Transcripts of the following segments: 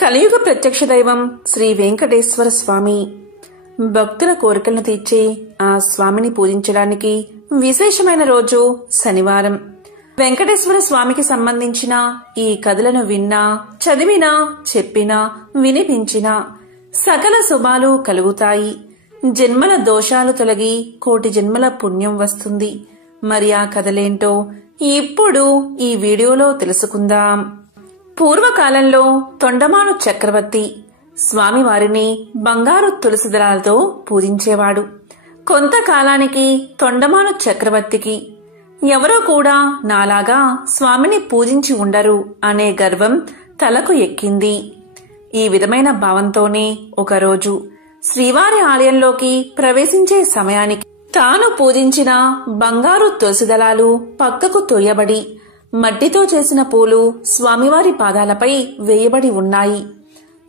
కలియుగ ప్రత్యక్ష దైవం శ్రీ వెంకటేశ్వర స్వామి. భక్తుల కోరికలను తీర్చే ఆ స్వామిని పూజించడానికి విశేషమైన రోజు శనివారం. వెంకటేశ్వర స్వామికి సంబంధించిన ఈ కథలను విన్నా, చదివినా, చెప్పినా, వినిపించినా సకల శుభాలు కలుగుతాయి. జన్మల దోషాలు తొలగి కోటి జన్మల పుణ్యం వస్తుంది. మరి ఆ కథలేంటో ఇప్పుడు ఈ వీడియోలో తెలుసుకుందాం. పూర్వకాలంలో తొండమాను చక్రవర్తి స్వామివారిని బంగారు తులసి దళాలతో పూజించేవాడు. కొంతకాలానికి తొండమాను చక్రవర్తికి ఎవరో కూడా నాలాగా స్వామిని పూజించి ఉండరు అనే గర్వం తలకు ఎక్కింది. ఈ విధమైన భావంతోనే ఒకరోజు శ్రీవారి ఆలయంలోకి ప్రవేశించే సమయానికి తాను పూజించిన బంగారు తులసి దళాలు పక్కకు తొయ్యబడి మట్టితో చేసిన పూలు స్వామివారి పాదాలపై వేయబడి ఉన్నాయి.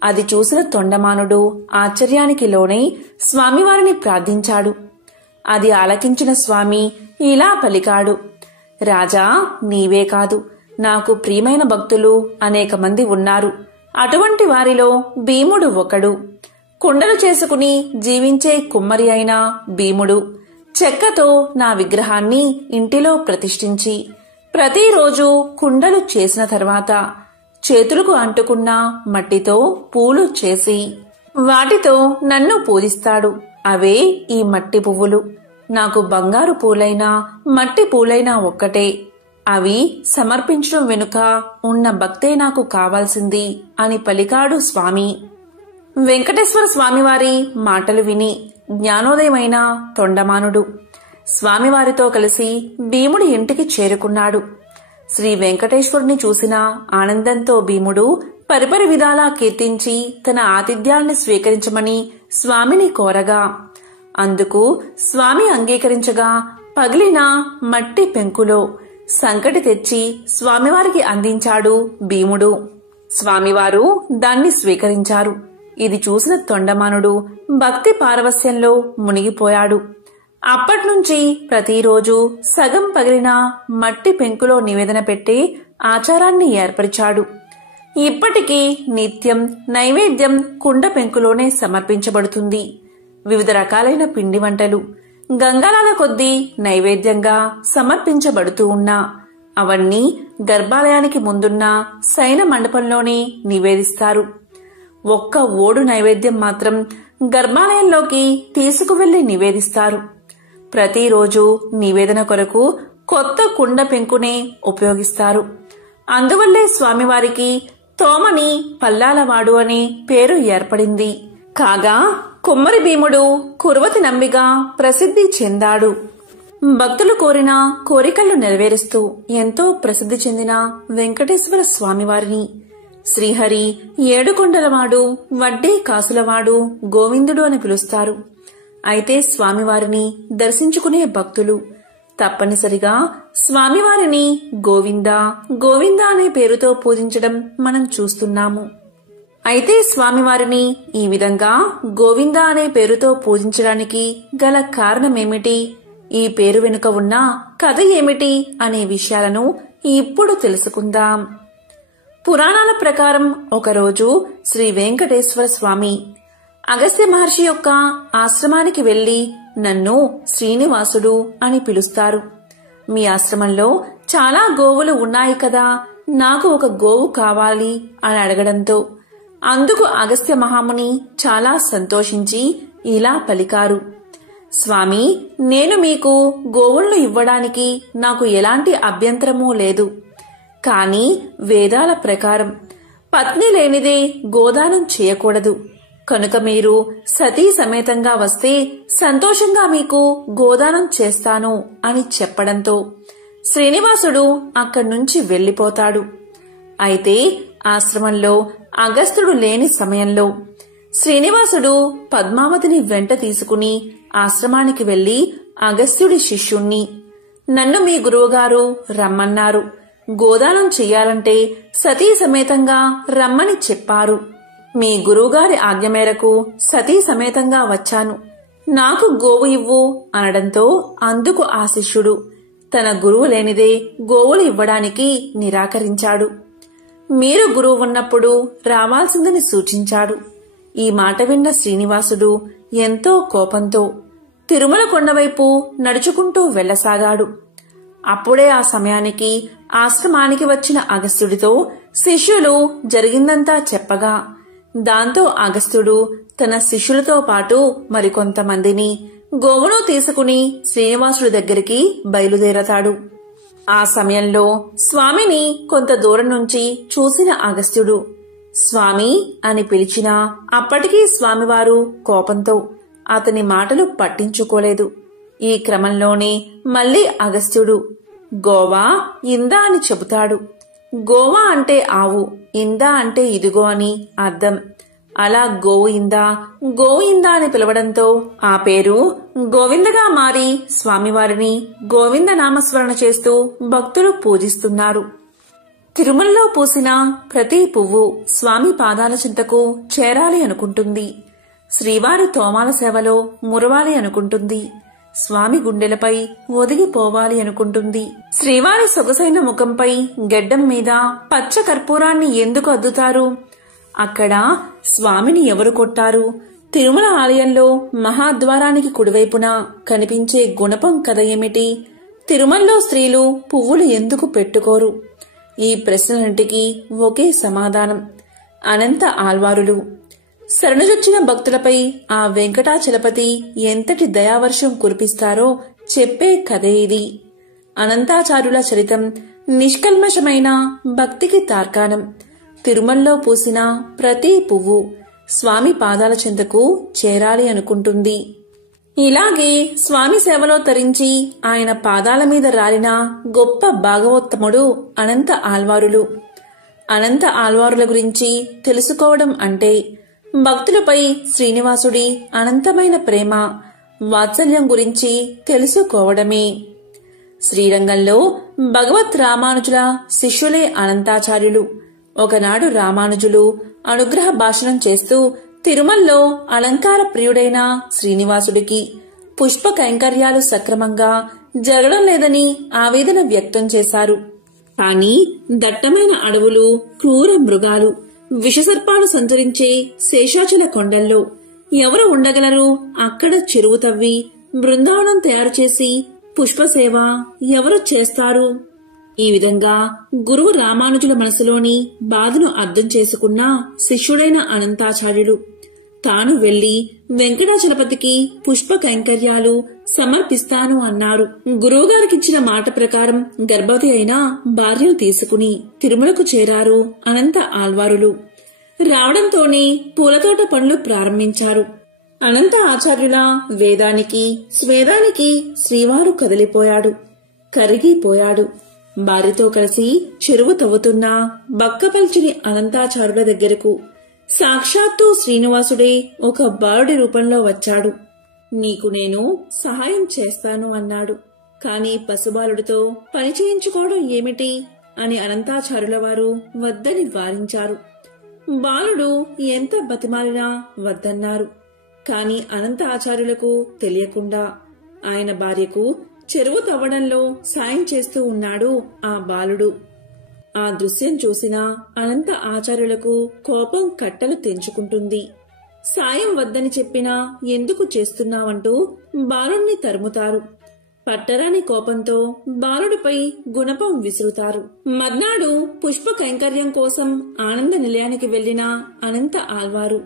అది చూసిన తొండమానుడు ఆశ్చర్యానికి లోనై స్వామివారిని ప్రార్థించాడు. అది ఆలకించిన స్వామి ఇలా పలికాడు, రాజా, నీవే కాదు, నాకు ప్రియమైన భక్తులు అనేక మంది ఉన్నారు. అటువంటి వారిలో భీముడు ఒకడు. కుండలు చేసుకుని జీవించే కుమ్మరి అయిన భీముడు చెక్కతో నా విగ్రహాన్ని ఇంటిలో ప్రతిష్ఠించి ప్రతిరోజు కుండలు చేసిన తర్వాత చేతులకు అంటుకున్న మట్టితో పూలు చేసి వాటితో నన్ను పూజిస్తాడు. అవే ఈ మట్టి పువ్వులు. నాకు బంగారు పూలైనా మట్టి పూలైనా ఒక్కటే. అవి సమర్పించడం వెనుక ఉన్న భక్తే నాకు కావాల్సింది అని పలికాడు స్వామి. వెంకటేశ్వర స్వామివారి మాటలు విని జ్ఞానోదయమైన తొండమానుడు స్వామివారితో కలిసి భీముడి ఇంటికి చేరుకున్నాడు. శ్రీ వెంకటేశ్వరుని చూసిన ఆనందంతో భీముడు పరిపరి విధాలా కీర్తించి తన ఆతిథ్యాన్ని స్వీకరించమని స్వామిని కోరగా అందుకు స్వామి అంగీకరించగా పగిలిన మట్టి పెంకులో సంకటి తెచ్చి స్వామివారికి అందించాడు భీముడు. స్వామివారు దాన్ని స్వీకరించారు. ఇది చూసిన తొండమానుడు భక్తి పారవస్యంలో మునిగిపోయాడు. అప్పట్నుంచి ప్రతిరోజు సగం పగిలిన మట్టి పెంకులో నివేదన పెట్టే ఆచారాన్ని ఏర్పరిచాడు. ఇప్పటికీ నిత్యం నైవేద్యం కుండ పెంకులోనే సమర్పించబడుతుంది. వివిధ రకాలైన పిండి వంటలు గంగాళాల కొద్దీ నైవేద్యంగా సమర్పించబడుతూ ఉన్నా అవన్నీ గర్భాలయానికి ముందున్న శయన మండపంలోనే నివేదిస్తారు. ఒక్క ఓడు నైవేద్యం మాత్రం గర్భాలయంలోకి తీసుకువెళ్లి నివేదిస్తారు. ప్రతిరోజు నివేదన కొరకు కొత్త కుండ పెంకునే ఉపయోగిస్తారు. అందువల్లే స్వామివారికి తోమని పల్లాలవాడు అనే పేరు ఏర్పడింది. కాగా కుమ్మరి భీముడు కురువతి నంబిగా ప్రసిద్ధి చెందాడు. భక్తులు కోరిన కోరికలు నెరవేరుస్తూ ఎంతో ప్రసిద్ధి చెందిన వెంకటేశ్వర స్వామివారిని శ్రీహరి, ఏడుకొండలవాడు, వడ్డీ కాసులవాడు, గోవిందుడు అని పిలుస్తారు. అయితే స్వామివారిని దర్శించుకునే భక్తులు తప్పనిసరిగా స్వామివారిని గోవిందా గోవిందా అనే పేరుతో పూజించడం మనం చూస్తున్నాము. అయితే స్వామివారిని ఈ విధంగా గోవిందా అనే పేరుతో పూజించడానికి గల కారణమేమిటి, ఈ పేరు వెనుక ఉన్న కథ ఏమిటి అనే విషయాలను ఇప్పుడు తెలుసుకుందాం. పురాణాల ప్రకారం ఒకరోజు శ్రీ వెంకటేశ్వర స్వామి అగస్త్య మహర్షి యొక్క ఆశ్రమానికి వెళ్లి నన్ను శ్రీనివాసుడు అని పిలుస్తారు. మీ ఆశ్రమంలో చాలా గోవులు ఉన్నాయి కదా, నాకు ఒక గోవు కావాలి అని అడగడంతో అందుకు అగస్త్య మహాముని చాలా సంతోషించి ఇలా పలికారు, స్వామి, నేను మీకు గోవులను ఇవ్వడానికి నాకు ఎలాంటి అభ్యంతరమూ లేదు. కాని వేదాల ప్రకారం పత్ని లేనిదే గోదానం చేయకూడదు. కనుక మీరు సతీ సమేతంగా వస్తే సంతోషంగా మీకు గోదానం చేస్తాను అని చెప్పడంతో శ్రీనివాసుడు అక్కడి నుంచి వెళ్లిపోతాడు. అయితే ఆశ్రమంలో అగస్త్యుడు లేని సమయంలో శ్రీనివాసుడు పద్మావతిని వెంట తీసుకుని ఆశ్రమానికి వెళ్లి అగస్త్యుడి శిష్యుణ్ణి, నన్ను మీ గురువుగారు రమ్మన్నారు. గోదానం చెయ్యాలంటే సతీ సమేతంగా రమ్మని చెప్పారు. మీ గురువుగారి ఆజ్ఞ మేరకు సతీ సమేతంగా వచ్చాను. నాకు గోవు ఇవ్వు అనడంతో అందుకు ఆ శిష్యుడు తన గురువు లేనిదే గోవులు ఇవ్వడానికి నిరాకరించాడు. మీరు గురువు ఉన్నప్పుడు రావాల్సిందని సూచించాడు. ఈ మాట విన్న శ్రీనివాసుడు ఎంతో కోపంతో తిరుమల కొండవైపు నడుచుకుంటూ వెళ్లసాగాడు. అప్పుడే ఆ సమయానికి ఆశ్రమానికి వచ్చిన అగస్త్యుడితో శిష్యులు జరిగిందంతా చెప్పగా, దాంతో అగస్త్యుడు తన శిష్యులతో పాటు మరికొంతమందిని గోవును తీసుకుని శ్రీనివాసుడి దగ్గరికి బయలుదేరతాడు. ఆ సమయంలో స్వామిని కొంత దూరం నుంచి చూసిన అగస్త్యుడు స్వామి అని పిలిచినా అప్పటికీ స్వామివారు కోపంతో అతని మాటలు పట్టించుకోలేదు. ఈ క్రమంలోనే మళ్లీ అగస్త్యుడు గోవా ఇందా అని చెబుతాడు. గోవా అంటే ఆవు, ఇందా అంటే ఇదిగో అని అర్థం. అలా గోవిందా అని పిలవడంతో ఆ పేరు గోవిందగా మారి స్వామివారిని గోవింద నామస్మరణ చేస్తూ భక్తులు పూజిస్తున్నారు. తిరుమలలో పూసిన ప్రతి పువ్వు స్వామి పాదాల చింతకు చేరాలి అనుకుంటుంది. శ్రీవారి తోమాల సేవలో మురవాలి అనుకుంటుంది. స్వామి గుండెలపై ఒదిగిపోవాలి అనుకుంటుంది. శ్రీవారి సొగసైన ముఖంపై గెడ్డం మీద పచ్చ కర్పూరాన్ని ఎందుకు అద్దుతారు? అక్కడ స్వామిని ఎవరు కొట్టారు? తిరుమల ఆలయంలో మహాద్వారానికి కుడివైపున కనిపించే గుణపం కథ ఏమిటి? తిరుమలలో స్త్రీలు పువ్వులు ఎందుకు పెట్టుకోరు? ఈ ప్రశ్నలన్నిటికీ ఒకే సమాధానం, అనంత ఆళ్వారులు. శరణుజొచ్చిన భక్తులపై ఆ వెంకటాచలపతి ఎంతటి దయావర్షం కురిపిస్తారో చెప్పే కథే ఇది. అనంతాచార్యుల చరితం నిష్కల్మషమైన భక్తికి తార్కాణం. తిరుమలలో పూసిన ప్రతి పువ్వు స్వామి పాదాల చెంతకు చేరాలి అనుకుంటుంది. ఇలాగే స్వామి సేవలో తరించి ఆయన పాదాల మీద రాలిన గొప్ప భాగవోత్తముడు అనంత ఆళ్వారులు. అనంత ఆళ్వారుల గురించి తెలుసుకోవడం అంటే భక్తులపై శ్రీనివాసుడి అనంతమైన ప్రేమ, వాత్సల్యం గురించి తెలుసుకోవడమే. శ్రీరంగంలో భగవత్ రామానుజుల శిష్యులే అనంతాచార్యులు. ఒకనాడు రామానుజులు అనుగ్రహ భాషణం చేస్తూ తిరుమలలో అలంకార ప్రియుడైన శ్రీనివాసుడికి పుష్ప కైంకర్యాలు సక్రమంగా జరగడం లేదని ఆవేదన వ్యక్తం చేశారు. కాని దట్టమైన అడవులు, క్రూర మృగాలు, విషసర్పాలు సంచరించే శేషాచల కొండల్లో ఎవరు ఉండగలరు? అక్కడ చెరువు తవ్వి బృందావనం తయారు చేసి పుష్పసేవ ఎవరు చేస్తారు? ఈ విధంగా గురువు రామానుజుల మనసులోని బాధను అర్థం చేసుకున్న శిష్యుడైన అనంతాచార్యుడు తాను వెళ్లి వెంకటాచలపతికి పుష్ప కైంకర్యాలు సమర్పిస్తాను అన్నారు. గురువుగారికిచ్చిన మాట ప్రకారం గర్భవతి అయిన భార్యను తీసుకుని తిరుమలకు చేరారు అనంత ఆళ్వారులు. రావడంతోనే పూలతోట పనులు ప్రారంభించారు. అనంత ఆచార్యుల వేదానికి స్వేదానికి శ్రీవారు కదిలిపోయాడు, కరిగిపోయాడు. భార్యతో కలిసి చెరువు తవ్వుతున్న బక్కపల్చిని అనంతాచార్యుల దగ్గరకు సాక్షాత్తు శ్రీనివాసుడే ఒక బాలుడి రూపంలో వచ్చాడు. నీకు నేను సహాయం చేస్తాను అన్నాడు. కాని పసిబాలుడితో పని చేయించుకోవడం ఏమిటి అని అనంతాచార్యుల వారు వద్దని వారించారు. బాలుడు ఎంత బతిమాలినా వద్దన్నారు. కాని అనంత ఆచార్యులకు తెలియకుండా ఆయన భార్యకు చెరువు తవ్వడంలో సాయం చేస్తూ ఉన్నాడు ఆ బాలుడు. ఆ దృశ్యం చూసిన అనంత ఆచార్యులకు కోపం కట్టలు తెంచుకుంటుంది. సాయం వద్దని చెప్పినా ఎందుకు చేస్తున్నావంటూ బాలుణ్ణి తరుముతారు. పట్టరాని కోపంతో బాలుడిపై గుణపం విసురుతారు. మర్నాడు పుష్ప కైంకర్యం కోసం ఆనంద నిలయానికి వెళ్లిన అనంత ఆళ్వారు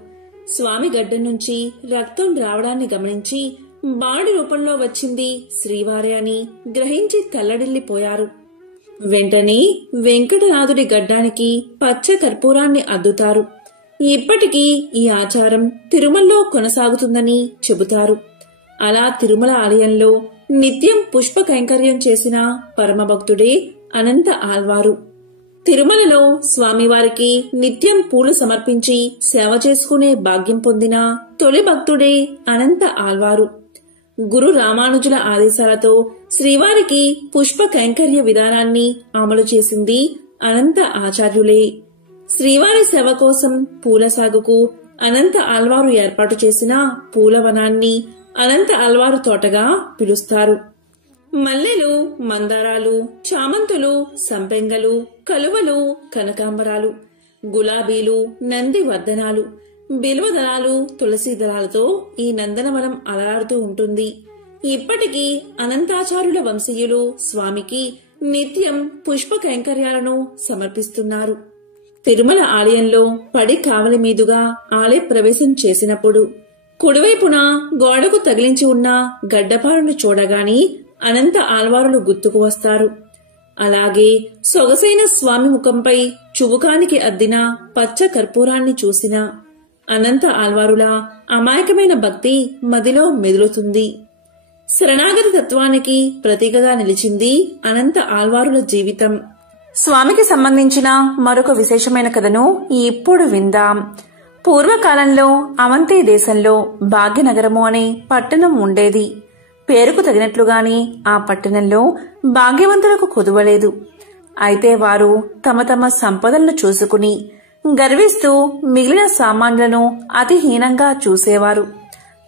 స్వామి గడ్డం నుంచి రక్తం రావడాన్ని గమనించి బాలుడి రూపంలో వచ్చింది శ్రీవారే అని గ్రహించి తల్లడిల్లిపోయారు. వెంటనే వెంకటనాథుడి గడ్డానికి పచ్చ కర్పూరాన్ని అద్దుతారు. ఇప్పటికీ ఈ ఆచారం తిరుమలలో కొనసాగుతుందని చెబుతారు. అలా తిరుమల ఆలయంలో నిత్యం పుష్ప కైంకర్యం చేసిన పరమభక్తుడే అనంత ఆళ్వారు. తిరుమలలో స్వామివారికి నిత్యం పూలు సమర్పించి సేవ చేసుకునే భాగ్యం పొందిన తొలి భక్తుడే అనంత ఆళ్వారు. గురు రామానుజుల ఆదేశాలతో శ్రీవారికి పుష్ప కైంకర్య విధానాన్ని అమలు చేసింది అనంత ఆచార్యులే. శ్రీవారి సేవ కోసం పూల సాగుకు అనంత ఆళ్వారు ఏర్పాటు చేసిన పూలవనాన్ని అనంత ఆళ్వారు తోటగా పిలుస్తారు. మల్లెలు, మందారాలు, చామంతులు, సంపెంగలు, కలువలు, కనకాంబరాలు, గులాబీలు, నంది వర్ధనాలు, బిల్వదళాలు, తులసి దళాలతో ఈ నందనవనం అలరాడుతూ ఉంటుంది. ఇప్పటికీ అనంతాచార్యుల వంశీయులు స్వామికి నిత్యం పుష్ప కైంకర్యాలను సమర్పిస్తున్నారు. తిరుమల ఆలయంలో పడి కావలి మీదుగా ఆలయ ప్రవేశం చేసినప్పుడు కుడివైపున గోడకు తగిలించి ఉన్న గడ్డపారను చూడగాని అనంత ఆల్వారులు గుర్తుకు వస్తారు. అలాగే సొగసైన స్వామి ముఖంపై చుబుకానికి అద్దిన పచ్చ కర్పూరాన్ని చూసిన అనంత ఆల్వారుల అమాయకమైన భక్తి మదిలో మెదులుతుంది. శరణాగతి తత్వానికి ప్రతీకగా నిలిచింది అనంత ఆల్వారుల జీవితం. స్వామికి సంబంధించిన మరొక విశేషమైన కథను ఇప్పుడు విందాం. పూర్వకాలంలో అవంతి దేశంలో భాగ్యనగరము అనే పట్టణం ఉండేది. పేరుకు తగినట్లుగాని ఆ పట్టణంలో భాగ్యవంతులకు కొదువలేదు. అయితే వారు తమ తమ సంపదలను చూసుకుని గర్విస్తూ మిగిలిన సామాన్యులను అతి హీనంగా చూసేవారు.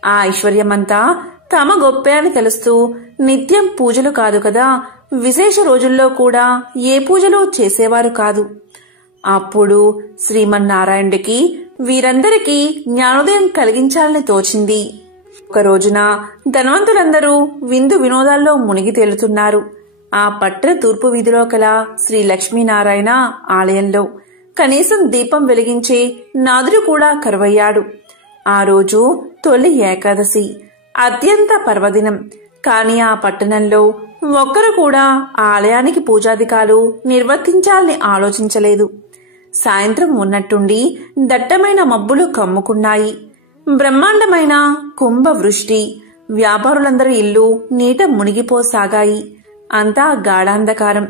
ఆ ఐశ్వర్యమంతా తమ గొప్పే అని తెలుస్తూ నిత్యం పూజలు కాదు కదా, విశేష రోజుల్లో కూడా ఏ పూజలు చేసేవారు కాదు. అప్పుడు శ్రీమన్నారాయణుడికి వీరందరికీ జ్ఞానోదయం కలిగించాలని తోచింది. ఒక రోజున ధనవంతులందరూ విందు వినోదాల్లో మునిగి తేలుతున్నారు. ఆ పట్టణ తూర్పు వీధిలో కల శ్రీ లక్ష్మీనారాయణ ఆలయంలో కనీసం దీపం వెలిగించే నాదుడు కూడా కరువయ్యాడు. ఆ రోజు తొలి ఏకాదశి, అత్యంత పర్వదినం. కాని ఆ పట్టణంలో ఒక్కరు కూడా ఆలయానికి పూజాధికాలు నిర్వర్తించాలని ఆలోచించలేదు. సాయంత్రం ఉన్నట్టుండి దట్టమైన మబ్బులు కమ్ముకున్నాయి. బ్రహ్మాండమైన కుంభవృష్టి. వ్యాపారులందరి ఇల్లు నీట మునిగిపోసాగాయి. అంతా గాఢాంధకారం.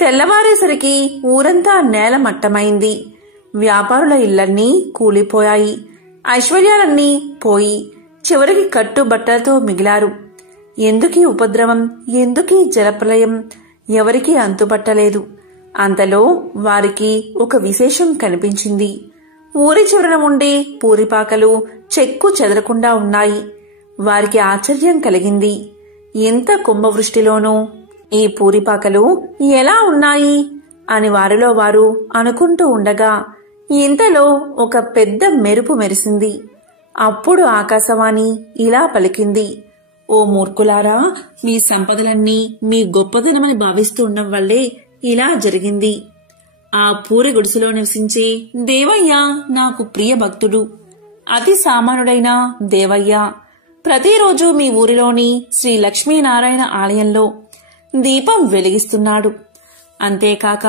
తెల్లవారేసరికి ఊరంతా నేలమట్టమైంది. వ్యాపారుల ఇళ్లన్నీ కూలిపోయాయి. ఐశ్వర్యాలన్నీ పోయి చివరికి కట్టుబట్టలతో మిగిలారు. ఎందుకీ ఉపద్రవం, ఎందుకీ జలప్రలయం, ఎవరికీ అంతుపట్టలేదు. అంతలో వారికి ఒక విశేషం కనిపించింది. ఊరి చివరన ఉండే పూరిపాకలు చెక్కు చెదరకుండా ఉన్నాయి. వారికి ఆశ్చర్యం కలిగింది. ఎంత కుంభవృష్టిలోనూ ఈ పూరిపాకలు ఎలా ఉన్నాయి అని వారిలో వారు అనుకుంటూ ఉండగా ఇంతలో ఒక పెద్ద మెరుపు మెరిసింది. అప్పుడు ఆకాశవాణి ఇలా పలికింది, ఓ మూర్ఖులారా, మీ సంపదలన్నీ మీ గొప్పదనమని భావిస్తూ ఉండడం వల్లే ఇలా జరిగింది. ఆ పూరి గుడిసెలో నివసించే దేవయ్య నాకు ప్రియ భక్తుడు. అతి సామాన్యుడైన దేవయ్య ప్రతిరోజు మీ ఊరిలోని శ్రీ లక్ష్మీనారాయణ ఆలయంలో దీపం వెలిగిస్తున్నాడు. అంతేకాక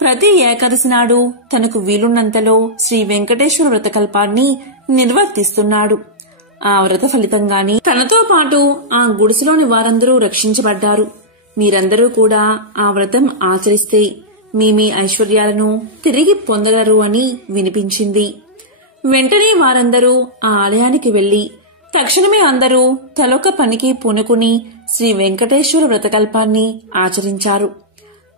ప్రతి ఏకాదశి నాడు తనకు వీలున్నంతలో శ్రీ వెంకటేశ్వర వ్రతకల్పాన్ని నిర్వర్తిస్తున్నాడు. ఆ వ్రత ఫలితంగాని తనతో పాటు ఆ గుడిసెలోని వారందరూ రక్షించబడ్డారు. మీరందరూ కూడా ఆ వ్రతం ఆచరిస్తే మీ ఐశ్వర్యాలను తిరిగి పొందగలరు అని వినిపించింది. వెంటనే వారందరూ ఆ ఆలయానికి వెళ్లి తక్షణమే అందరూ తలొక పనికి పూనుకుని శ్రీ వెంకటేశ్వర వ్రతకల్పాన్ని ఆచరించారు.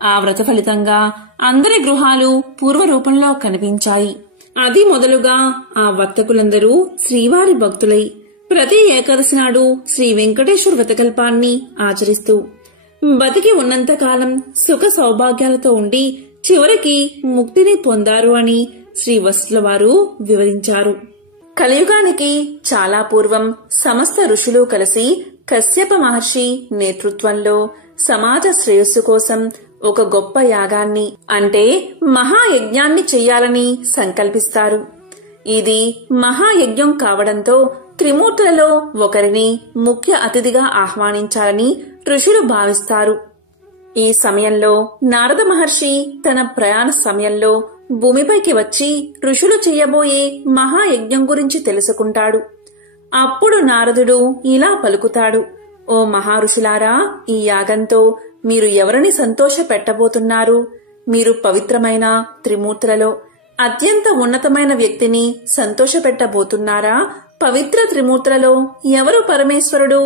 ఆ వ్రత ఫలితంగా అందరి గృహాలు పూర్వరూపంలో కనిపించాయి. అది మొదలుగా ఆ వర్తకులందరూ శ్రీవారి భక్తులై ప్రతి ఏకాదశి నాడు శ్రీ వెంకటేశ్వర వ్రతకల్పాన్ని ఆచరిస్తూ బతికి ఉన్నంతకాలం సుఖ సౌభాగ్యాలతో ఉండి చివరికి ముక్తిని పొందారు అని శ్రీ వశిష్ఠుల వారు వివరించారు. కలియుగానికి చాలా పూర్వం సమస్త ఋషులు కలిసి కశ్యప మహర్షి నేతృత్వంలో సమాజ శ్రేయస్సు కోసం ఒక గొప్ప యాగాన్ని అంటే మహాయజ్ఞాన్ని చెయ్యాలని సంకల్పిస్తారు. ఇది మహాయజ్ఞం కావడంతో త్రిమూర్తులలో ఒకరిని ముఖ్య అతిథిగా ఆహ్వానించాలని ఋషులు భావిస్తారు. ఈ సమయంలో నారద మహర్షి తన ప్రయాణ సమయంలో భూమిపైకి వచ్చి ఋషులు చెయ్యబోయే మహాయజ్ఞం గురించి తెలుసుకుంటాడు. అప్పుడు నారదుడు ఇలా పలుకుతాడు, ఓ మహారుషులారా, ఈ యాగంతో మీరు ఎవరిని సంతోష పెట్టబోతున్నారు? మీరు పవిత్రమైన త్రిమూర్తులలో అత్యంత ఉన్నతమైన వ్యక్తిని సంతోష పెట్టబోతున్నారా? పవిత్ర త్రిమూర్తులలో ఎవరు పరమేశ్వరుడు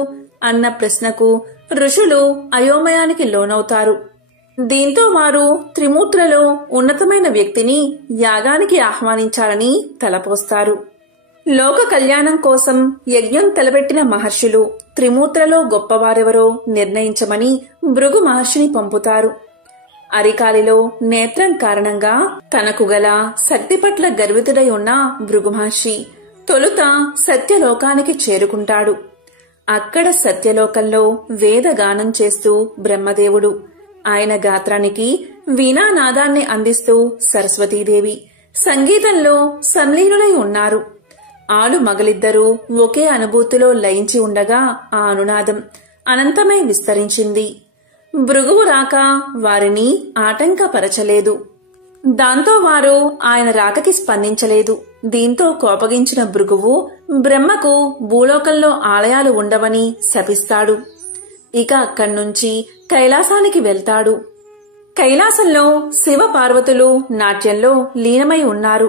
అన్న ప్రశ్నకు ఋషులు అయోమయానికి లోనవుతారు. దీంతో వారు త్రిమూర్తులలో ఉన్నతమైన వ్యక్తిని యాగానికి ఆహ్వానించాలని తలపోస్తారు. లోక కళ్యాణం కోసం యజ్ఞం తలపెట్టిన మహర్షులు త్రిమూర్తులలో గొప్పవారెవరో నిర్ణయించమని భృగు మహర్షిని పంపుతారు. అరికాలిలో నేత్రం కారణంగా తనకు గల శక్తి పట్ల గర్వితుడై ఉన్న భృగు మహర్షి తొలుత సత్యలోకానికి చేరుకుంటాడు. అక్కడ సత్యలోకంలో వేదగానం చేస్తూ బ్రహ్మదేవుడు, ఆయన గాత్రానికి వీణానాదాన్ని అందిస్తూ సరస్వతీదేవి సంగీతంలో సంలీనులై ఉన్నారు. ఆలు మగలిద్దరూ ఒకే అనుభూతిలో లయించి ఉండగా ఆ అనునాదం అనంతమై విస్తరించింది. భృగువు రాక వారిని ఆటంకపరచలేదు. దాంతో వారు ఆయన రాకకి స్పందించలేదు. దీంతో కోపగించిన భృగువు బ్రహ్మకు భూలోకంలో ఆలయాలు ఉండవని శపిస్తాడు. ఇక అక్కడ్నుంచి కైలాసానికి వెళ్తాడు. కైలాసంలో శివ పార్వతులు నాట్యంలో లీనమై ఉన్నారు.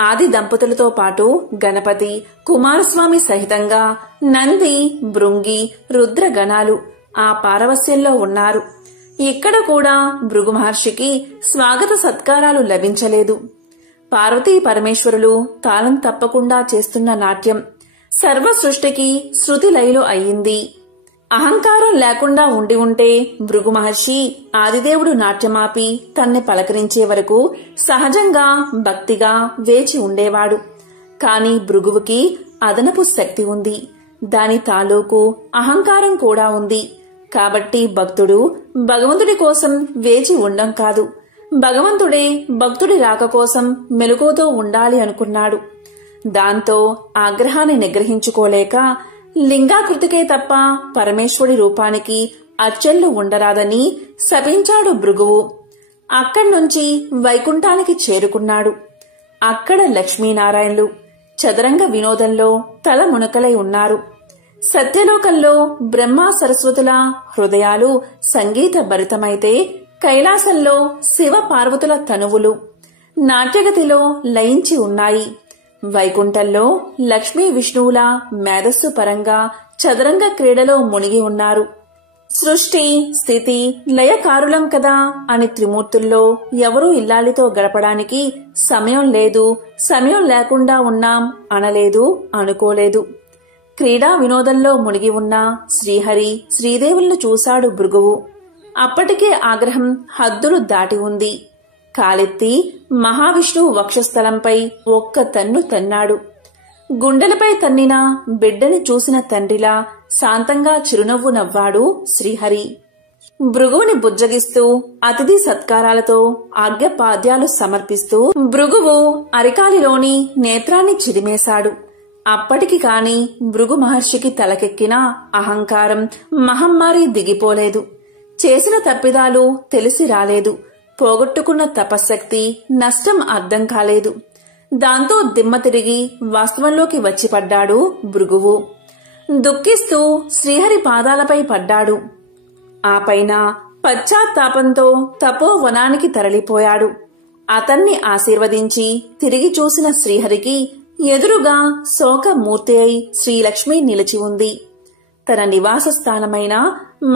ఆది దంపతులతో పాటు గణపతి, కుమారస్వామి సహితంగా నంది, భృంగి, రుద్రగణాలు ఆ పారవస్యంలో ఉన్నారు. ఇక్కడ కూడా భృగు మహర్షికి స్వాగత సత్కారాలు లభించలేదు. పార్వతీ పరమేశ్వరులు తాళం తప్పకుండా చేస్తున్న నాట్యం సర్వ సృష్టికి శృతి లయలు అయ్యింది. అహంకారం లేకుండా ఉండి ఉంటే భృగు మహర్షి ఆదిదేవుడు నాట్యమాపి తన్ని పలకరించే వరకు సహజంగా భక్తిగా వేచి ఉండేవాడు. కాని భృగువుకి అదనపు శక్తి ఉంది. దాని తాలూకు అహంకారం కూడా ఉంది. కాబట్టి భక్తుడు భగవంతుడి కోసం వేచి ఉండం కాదు, భగవంతుడే భక్తుడి రాక కోసం మెలకువతో ఉండాలి అనుకున్నాడు. దాంతో ఆగ్రహాన్ని నిగ్రహించుకోలేక లింగాకృతికే తప్ప పరమేశ్వరుడి రూపానికి అచ్చెళ్లు ఉండరాదని శపించాడు భృగువు. అక్కడ్నుంచి వైకుంఠానికి చేరుకున్నాడు. అక్కడ లక్ష్మీనారాయణులు చదరంగ వినోదంలో తల మునకలై ఉన్నారు. సత్యలోకంలో బ్రహ్మ సరస్వతుల హృదయాలు సంగీత భరితమైతే కైలాసంలో శివ పార్వతుల తనువులు నాట్యగతిలో లయించి ఉన్నాయి. వైకుంఠంలో లక్ష్మీ విష్ణువుల మేధస్సు పరంగా చదరంగ క్రీడలో మునిగి ఉన్నారు. సృష్టి స్థితి లయకారులం కదా అని త్రిమూర్తుల్లో ఎవరూ ఇల్లాలితో గడపడానికి సమయం లేదు, సమయం లేకుండా ఉన్నాం అనలేదు, అనుకోలేదు. క్రీడా వినోదంలో మునిగి ఉన్న శ్రీహరి శ్రీదేవులను చూశాడు భృగువు. అప్పటికే ఆగ్రహం హద్దులు దాటి ఉంది. కాలెత్తి మహావిష్ణువు వక్షస్థలంపై ఒక్క తన్ను తన్నాడు. గుండెలపై తన్నిన బిడ్డని చూసిన తండ్రిలా శాంతంగా చిరునవ్వు నవ్వాడు శ్రీహరి. భృగువుని బుజ్జగిస్తూ అతిథి సత్కారాలతో ఆర్ఘ్యపాద్యాలు సమర్పిస్తూ భృగువు అరికాలిలోని నేత్రాన్ని చిరిమేశాడు. అప్పటికి కాని భృగు మహర్షికి తలకెక్కిన అహంకారం మహమ్మారి దిగిపోలేదు. చేసిన తప్పిదాలు తెలిసి రాలేదు. పోగొట్టుకున్న తపశ్శక్తి నష్టం అర్థం కాలేదు. దాంతో దిమ్మ తిరిగి వాస్తవంలోకి వచ్చి పడ్డాడు భృగువు. దుఃఖిస్తూ శ్రీహరి పాదాలపై పడ్డాడు. ఆ పైన పశ్చాత్తాపంతో తపోవనానికి తరలిపోయాడు. అతన్ని ఆశీర్వదించి తిరిగి చూసిన శ్రీహరికి ఎదురుగా శోకమూర్తి అయి శ్రీలక్ష్మి నిలిచి ఉంది. తన నివాస స్థానమైన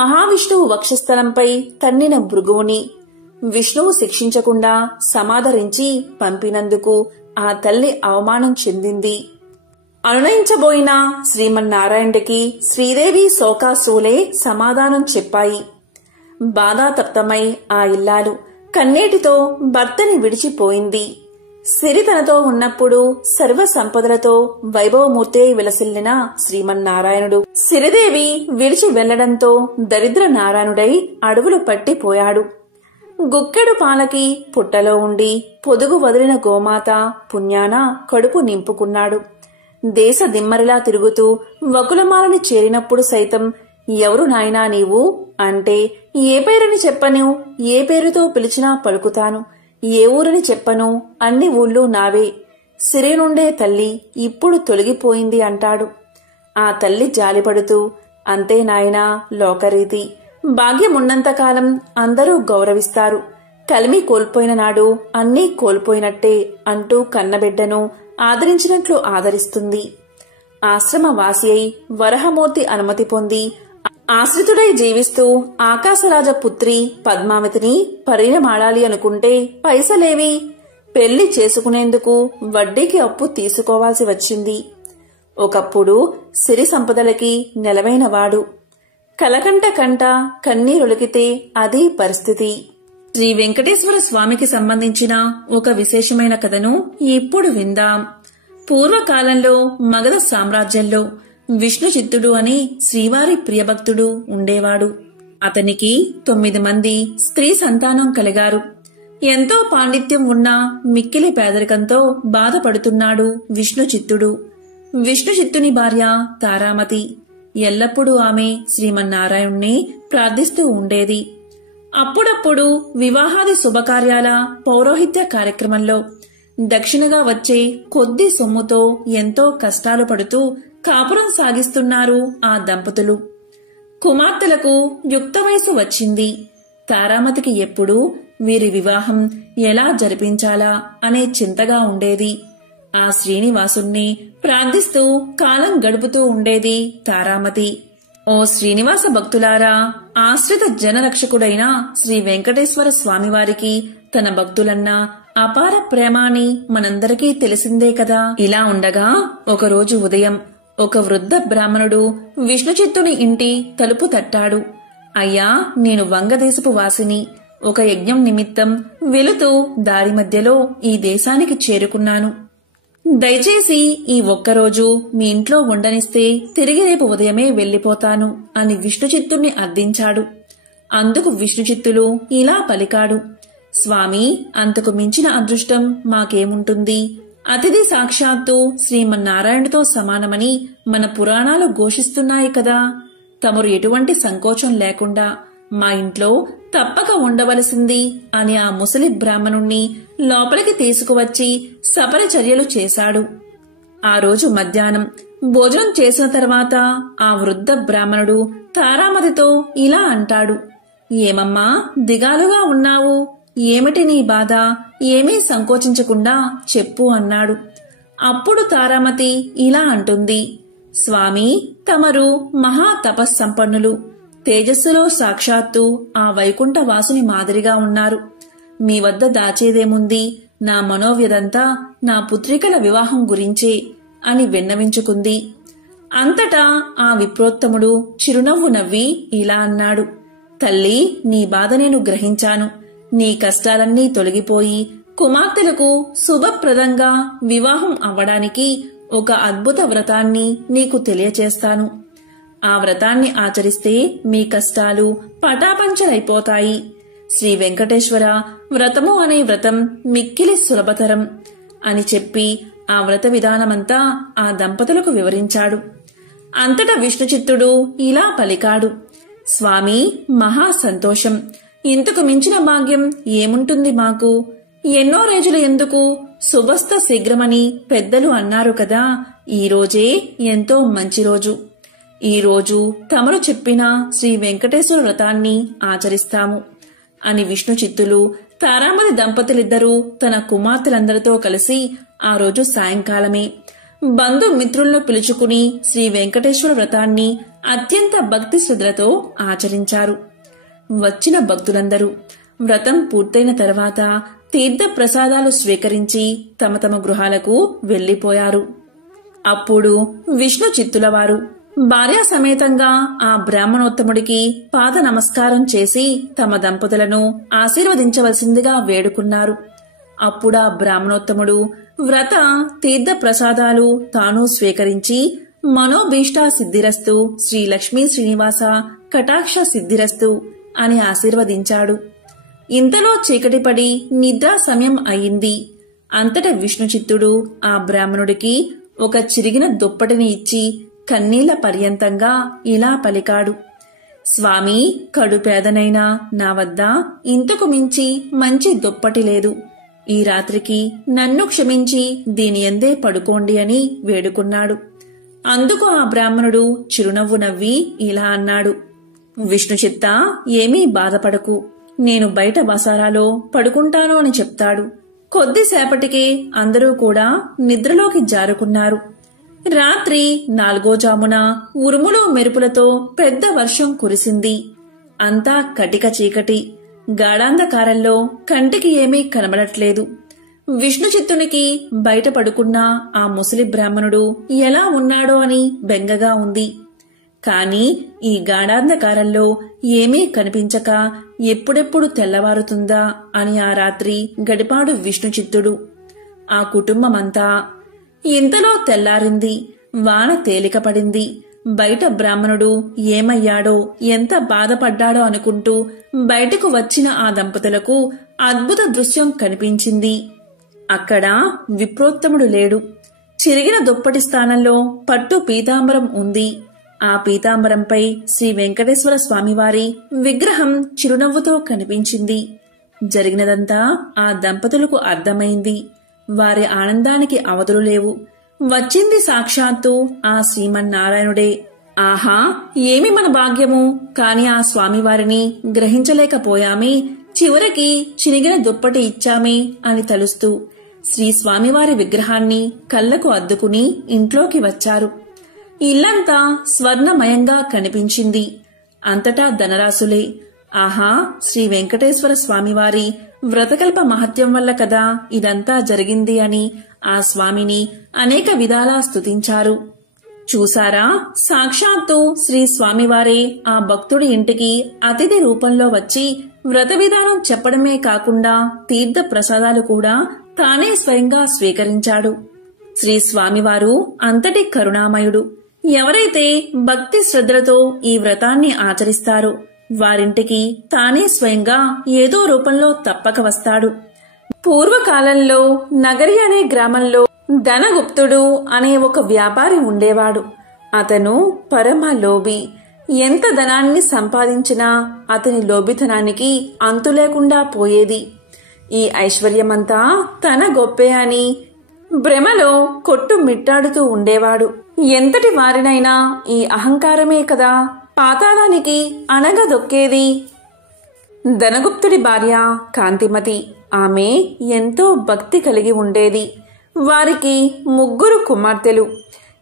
మహావిష్ణువు వక్షస్థలంపై తన్నిన భృగువుని విష్ణువు శిక్షించకుండా సమాదరించి పంపినందుకు ఆ తల్లి అవమానం చెందింది. అనునయించబోయిన శ్రీమన్నారాయణుడికి శ్రీదేవి శోకాసూలే సమాధానం చెప్పాయి. బాధాతప్తమై ఆ ఇల్లాలు కన్నీటితో భర్తని విడిచిపోయింది. సిరి తనతో ఉన్నప్పుడు సర్వ సంపదలతో వైభవమూర్తి విలసిల్లిన శ్రీమన్నారాయణుడు సిరిదేవి విడిచి వెళ్లడంతో దరిద్ర నారాయణుడై అడవులు పట్టిపోయాడు. గుక్కెడు పాలకి పుట్టలో ఉండి పొదుగు వదిలిన గోమాత పుణ్యాన కడుపు నింపుకున్నాడు. దేశ దిమ్మరిలా తిరుగుతూ వకులమాలని చేరినప్పుడు సైతం ఎవరు నాయనా నీవు అంటే ఏ పేరుని చెప్పను, ఏ పేరుతో పిలిచినా పలుకుతాను, ఏ ఊరని చెప్పను, అన్ని ఊళ్ళూ నావే, సిరి నుండే తల్లి ఇప్పుడు తొలగిపోయింది అంటాడు. ఆ తల్లి జాలిపడుతూ అంతే నాయనా లోకరీతి, భాగ్యమున్నంతకాలం అందరూ గౌరవిస్తారు, కలిమి కోల్పోయిన నాడు అన్నీ కోల్పోయినట్టే అంటూ కన్నబిడ్డను ఆదరించినట్లు ఆదరిస్తుంది. ఆశ్రమవాసి అయి వరహమూర్తి అనుమతి పొంది ఆశ్రితుడై జీవిస్తూ ఆకాశరాజ పుత్రి పద్మావతిని పరిణమాడాలి అనుకుంటే పైసలేవి? పెళ్లి చేసుకునేందుకు వడ్డీకి అప్పు తీసుకోవాల్సి వచ్చింది. ఒకప్పుడు సిరి సంపదలకి నెలవైనవాడు. కలకంట కంట కన్నీరొలికితే అదే పరిస్థితి. శ్రీ వెంకటేశ్వర స్వామికి సంబంధించిన ఒక విశేషమైన కథను ఇప్పుడు విందాం. పూర్వకాలంలో మగధ సామ్రాజ్యంలో విష్ణు చిత్తుడు అని శ్రీవారి ప్రియభక్తుడు ఉండేవాడు. అతనికి 9 మంది స్త్రీ సంతానం కలిగారు. ఎంతో పాండిత్యం ఉన్నా మిక్కిలి పేదరికంతో బాధపడుతున్నాడు విష్ణు చిత్తుడు. విష్ణు చిత్తుని భార్య తారామతి. ఎల్లప్పుడూ ఆమె శ్రీమన్నారాయణ్ణి ప్రార్థిస్తూ ఉండేది. అప్పుడప్పుడు వివాహాది శుభకార్యాల పౌరోహిత్య కార్యక్రమంలో దక్షిణగా వచ్చే కొద్ది సొమ్ముతో ఎంతో కష్టాలు పడుతూ కాపురం సాగిస్తున్నారు ఆ దంపతులు. కుమార్తెలకు యుక్త వయసు వచ్చింది. తారామతికి ఎప్పుడూ వీరి వివాహం ఎలా జరిపించాలా అనే చింతగా ఉండేది. ఆ శ్రీనివాసుణ్ణి ప్రార్థిస్తూ కాలం గడుపుతూ ఉండేది తారామతి. ఓ శ్రీనివాస భక్తులారా, ఆశ్రిత జనరక్షకుడైన శ్రీ వెంకటేశ్వర స్వామివారికి తన భక్తులన్నా అపార ప్రేమాని మనందరికీ తెలిసిందే కదా. ఇలా ఉండగా ఒకరోజు ఉదయం ఒక వృద్ధ బ్రాహ్మణుడు విష్ణుచిత్తుని ఇంటి తలుపు తట్టాడు. అయ్యా, నేను వంగదేశపు వాసిని. ఒక యజ్ఞం నిమిత్తం వెళుతూ దారి మధ్యలో ఈ దేశానికి చేరుకున్నాను. దయచేసి ఈ ఒక్కరోజు మీ ఇంట్లో ఉండనిస్తే తిరిగి రేపు ఉదయమే వెళ్లిపోతాను అని విష్ణుచిత్తుణ్ణి అర్థించాడు. అందుకు విష్ణుచిత్తులు ఇలా పలికాడు. స్వామి, అంతకు మించిన అదృష్టం మాకేముంటుంది? అతిథి సాక్షాత్తు శ్రీమన్నారాయణుడితో సమానమని మన పురాణాలు ఘోషిస్తున్నాయి కదా. తమరు ఎటువంటి సంకోచం లేకుండా మా ఇంట్లో తప్పక ఉండవలసింది అని ఆ ముసలి బ్రాహ్మణుణ్ణి లోపలికి తీసుకువచ్చి సపరిచర్యలు చేశాడు. ఆ రోజు మధ్యాహ్నం భోజనం చేసిన తర్వాత ఆ వృద్ధ బ్రాహ్మణుడు తారామతితో ఇలా అంటాడు. ఏమమ్మా, దిగాలుగా ఉన్నావు? ఏమిటి నీ బాధ? ఏమీ సంకోచించకుండా చెప్పు అన్నాడు. అప్పుడు తారామతి ఇలా అంటుంది. స్వామి, తమరు మహా తపస్సంపన్నులు. తేజస్సులో సాక్షాత్తు ఆ వైకుంఠ వాసుని మాదిరిగా ఉన్నారు. మీ వద్ద దాచేదేముంది? నా మనోవ్యదంతా నా పుత్రికల వివాహం గురించే అని విన్నవించుకుంది. అంతటా ఆ విప్రోత్తముడు చిరునవ్వు నవ్వి ఇలా అన్నాడు. తల్లి, నీ బాధ నేను గ్రహించాను. నీ కష్టాలన్నీ తొలగిపోయి కుమార్తెలకు శుభప్రదంగా వివాహం అవ్వడానికి ఒక అద్భుత వ్రతాన్ని నీకు తెలియచేస్తాను. ఆ వ్రతాన్ని ఆచరిస్తే మీ కష్టాలు పటాపంచలైపోతాయి. శ్రీ వెంకటేశ్వర వ్రతము అనే వ్రతం మిక్కిలి సులభతరం అని చెప్పి ఆ వ్రత విధానమంతా ఆ దంపతులకు వివరించాడు. అంతటా విష్ణుచిత్తుడు ఇలా పలికాడు. స్వామి, మహా సంతోషం. ఇంతకు మించిన భాగ్యం ఏముంటుంది మాకు? ఎన్నో రోజులు ఎందుకు, శుభస్థ శీఘ్రమని పెద్దలు అన్నారు కదా. ఈ రోజే ఎంతో మంచి రోజు. ఈ రోజు తమరు చెప్పిన శ్రీ వెంకటేశ్వర వ్రతాన్ని ఆచరిస్తాము అని విష్ణుచిత్తులు తారామతి దంపతులిద్దరూ తన కుమార్తెలందరితో కలిసి ఆ రోజు సాయంకాలమే బంధుమిత్రులను పిలుచుకుని శ్రీ వెంకటేశ్వర వ్రతాన్ని అత్యంత భక్తి శ్రద్ధలతో ఆచరించారు. వచ్చిన భక్తులందరూ వ్రతం పూర్తయిన తర్వాత తీర్థ ప్రసాదాలు స్వీకరించి తమ తమ గృహాలకు వెళ్లిపోయారు. అప్పుడు విష్ణు చిత్తులవారు భార్యా సమేతంగా ఆ బ్రాహ్మణోత్తముడికి పాద నమస్కారం చేసి తమ దంపతులను ఆశీర్వదించవలసిందిగా వేడుకున్నారు. అప్పుడా బ్రాహ్మణోత్తముడు వ్రత తీర్థ ప్రసాదాలు తాను స్వీకరించి మనోభీష్టా సిద్ధిరస్తు, శ్రీ లక్ష్మీ శ్రీనివాస కటాక్ష సిద్ధిరస్తు అని ఆశీర్వదించాడు. ఇంతలో చీకటిపడి నిద్రా సమయం అయింది. అంతట విష్ణుచిత్తుడు ఆ బ్రాహ్మణుడికి ఒక చిరిగిన దుప్పటిని ఇచ్చి కన్నీళ్ల పర్యంతంగా ఇలా పలికాడు. స్వామి, కడుపేదనైనా నా వద్ద ఇంతకు మించి మంచి దుప్పటి లేదు. ఈ రాత్రికి నన్ను క్షమించి దీని యందే పడుకోండి అని వేడుకున్నాడు. అందుకు ఆ బ్రాహ్మణుడు చిరునవ్వు నవ్వి ఇలా అన్నాడు. విష్ణుచిత్త, ఏమీ బాధపడకు. నేను బయట వసారాలో పడుకుంటాను అని చెప్తాడు. కొద్దిసేపటికే అందరూ కూడా నిద్రలోకి జారుకున్నారు. రాత్రి 4వ జామున ఉరుములు మెరుపులతో పెద్ద వర్షం కురిసింది. అంతా కటిక చీకటి. గాఢాంధకారంలో కంటికి ఏమీ కనబడట్లేదు. విష్ణు చిత్తునికి బయట పడుకున్న ఆ ముసలి బ్రాహ్మణుడు ఎలా ఉన్నాడో అని బెంగగా ఉంది. కాని ఈ గాఢాంధకారంలో ఏమీ కనిపించక ఎప్పుడెప్పుడు తెల్లవారుతుందా అని ఆ రాత్రి గడిపాడు విష్ణుచిత్తుడు. ఆ కుటుంబమంతా. ఇంతలో తెల్లారింది. వాన తేలికపడింది. బయట బ్రాహ్మణుడు ఏమయ్యాడో, ఎంత బాధపడ్డాడో అనుకుంటూ బయటకు వచ్చిన ఆ దంపతులకు అద్భుత దృశ్యం కనిపించింది. అక్కడ విప్రోత్తముడు లేడు. చిరిగిన దుప్పటి స్థానంలో పట్టు పీతాంబరం ఉంది. ఆ పీతాంబరంపై శ్రీ వెంకటేశ్వర స్వామివారి విగ్రహం చిరునవ్వుతో కనిపించింది. జరిగినదంతా ఆ దంపతులకు అర్థమైంది. వారి ఆనందానికి అవధులు లేవు. వచ్చింది సాక్షాత్తు ఆ శ్రీమన్నారాయణుడే. ఆహా, ఏమి మన భాగ్యము! కాని ఆ స్వామివారిని గ్రహించలేకపోయామే. చివరికి చినిగిన దుప్పటి ఇచ్చామే అని తలుస్తూ శ్రీ స్వామివారి విగ్రహాన్ని కళ్లకు అద్దుకుని ఇంట్లోకి వచ్చారు. ఇల్లంతా స్వర్ణమయంగా కనిపించింది. అంతటా ధనరాశులే. ఆహా, శ్రీ వెంకటేశ్వర స్వామివారి వ్రతకల్ప మహత్యం వల్ల కదా ఇదంతా జరిగింది అని ఆ స్వామిని అనేక విధాలా స్తుతించారు. చూసారా, సాక్షాత్తు శ్రీ స్వామివారే ఆ భక్తుడి ఇంటికి అతిథి రూపంలో వచ్చి వ్రత విధానం చెప్పడమే కాకుండా తీర్థ ప్రసాదాలు కూడా తానే స్వయంగా స్వీకరించాడు. శ్రీ స్వామివారు అంతటి కరుణామయుడు. ఎవరైతే భక్తి శ్రద్ధలతో ఈ వ్రతాన్ని ఆచరిస్తారో వారింటికి తానే స్వయంగా ఏదో రూపంలో తప్పక వస్తాడు. పూర్వకాలంలో నగరి అనే గ్రామంలో ధనగుప్తుడు అనే ఒక వ్యాపారి ఉండేవాడు. అతను పరమ లోభి. ఎంత ధనాన్ని సంపాదించినా అతని లోభితనానికి అంతులేకుండా పోయేది. ఈ ఐశ్వర్యమంతా తన గొప్పే అని భ్రమలో కొట్టు మిట్టాడుతూ ఉండేవాడు. ఎంతటి వారినైనా ఈ అహంకారమే కదా పాతాళానికి అనగదొక్కేది. ధనగుప్తుడి భార్య కాంతిమతి. ఆమె ఎంతో భక్తి కలిగి ఉండేది. వారికి 3 కుమార్తెలు.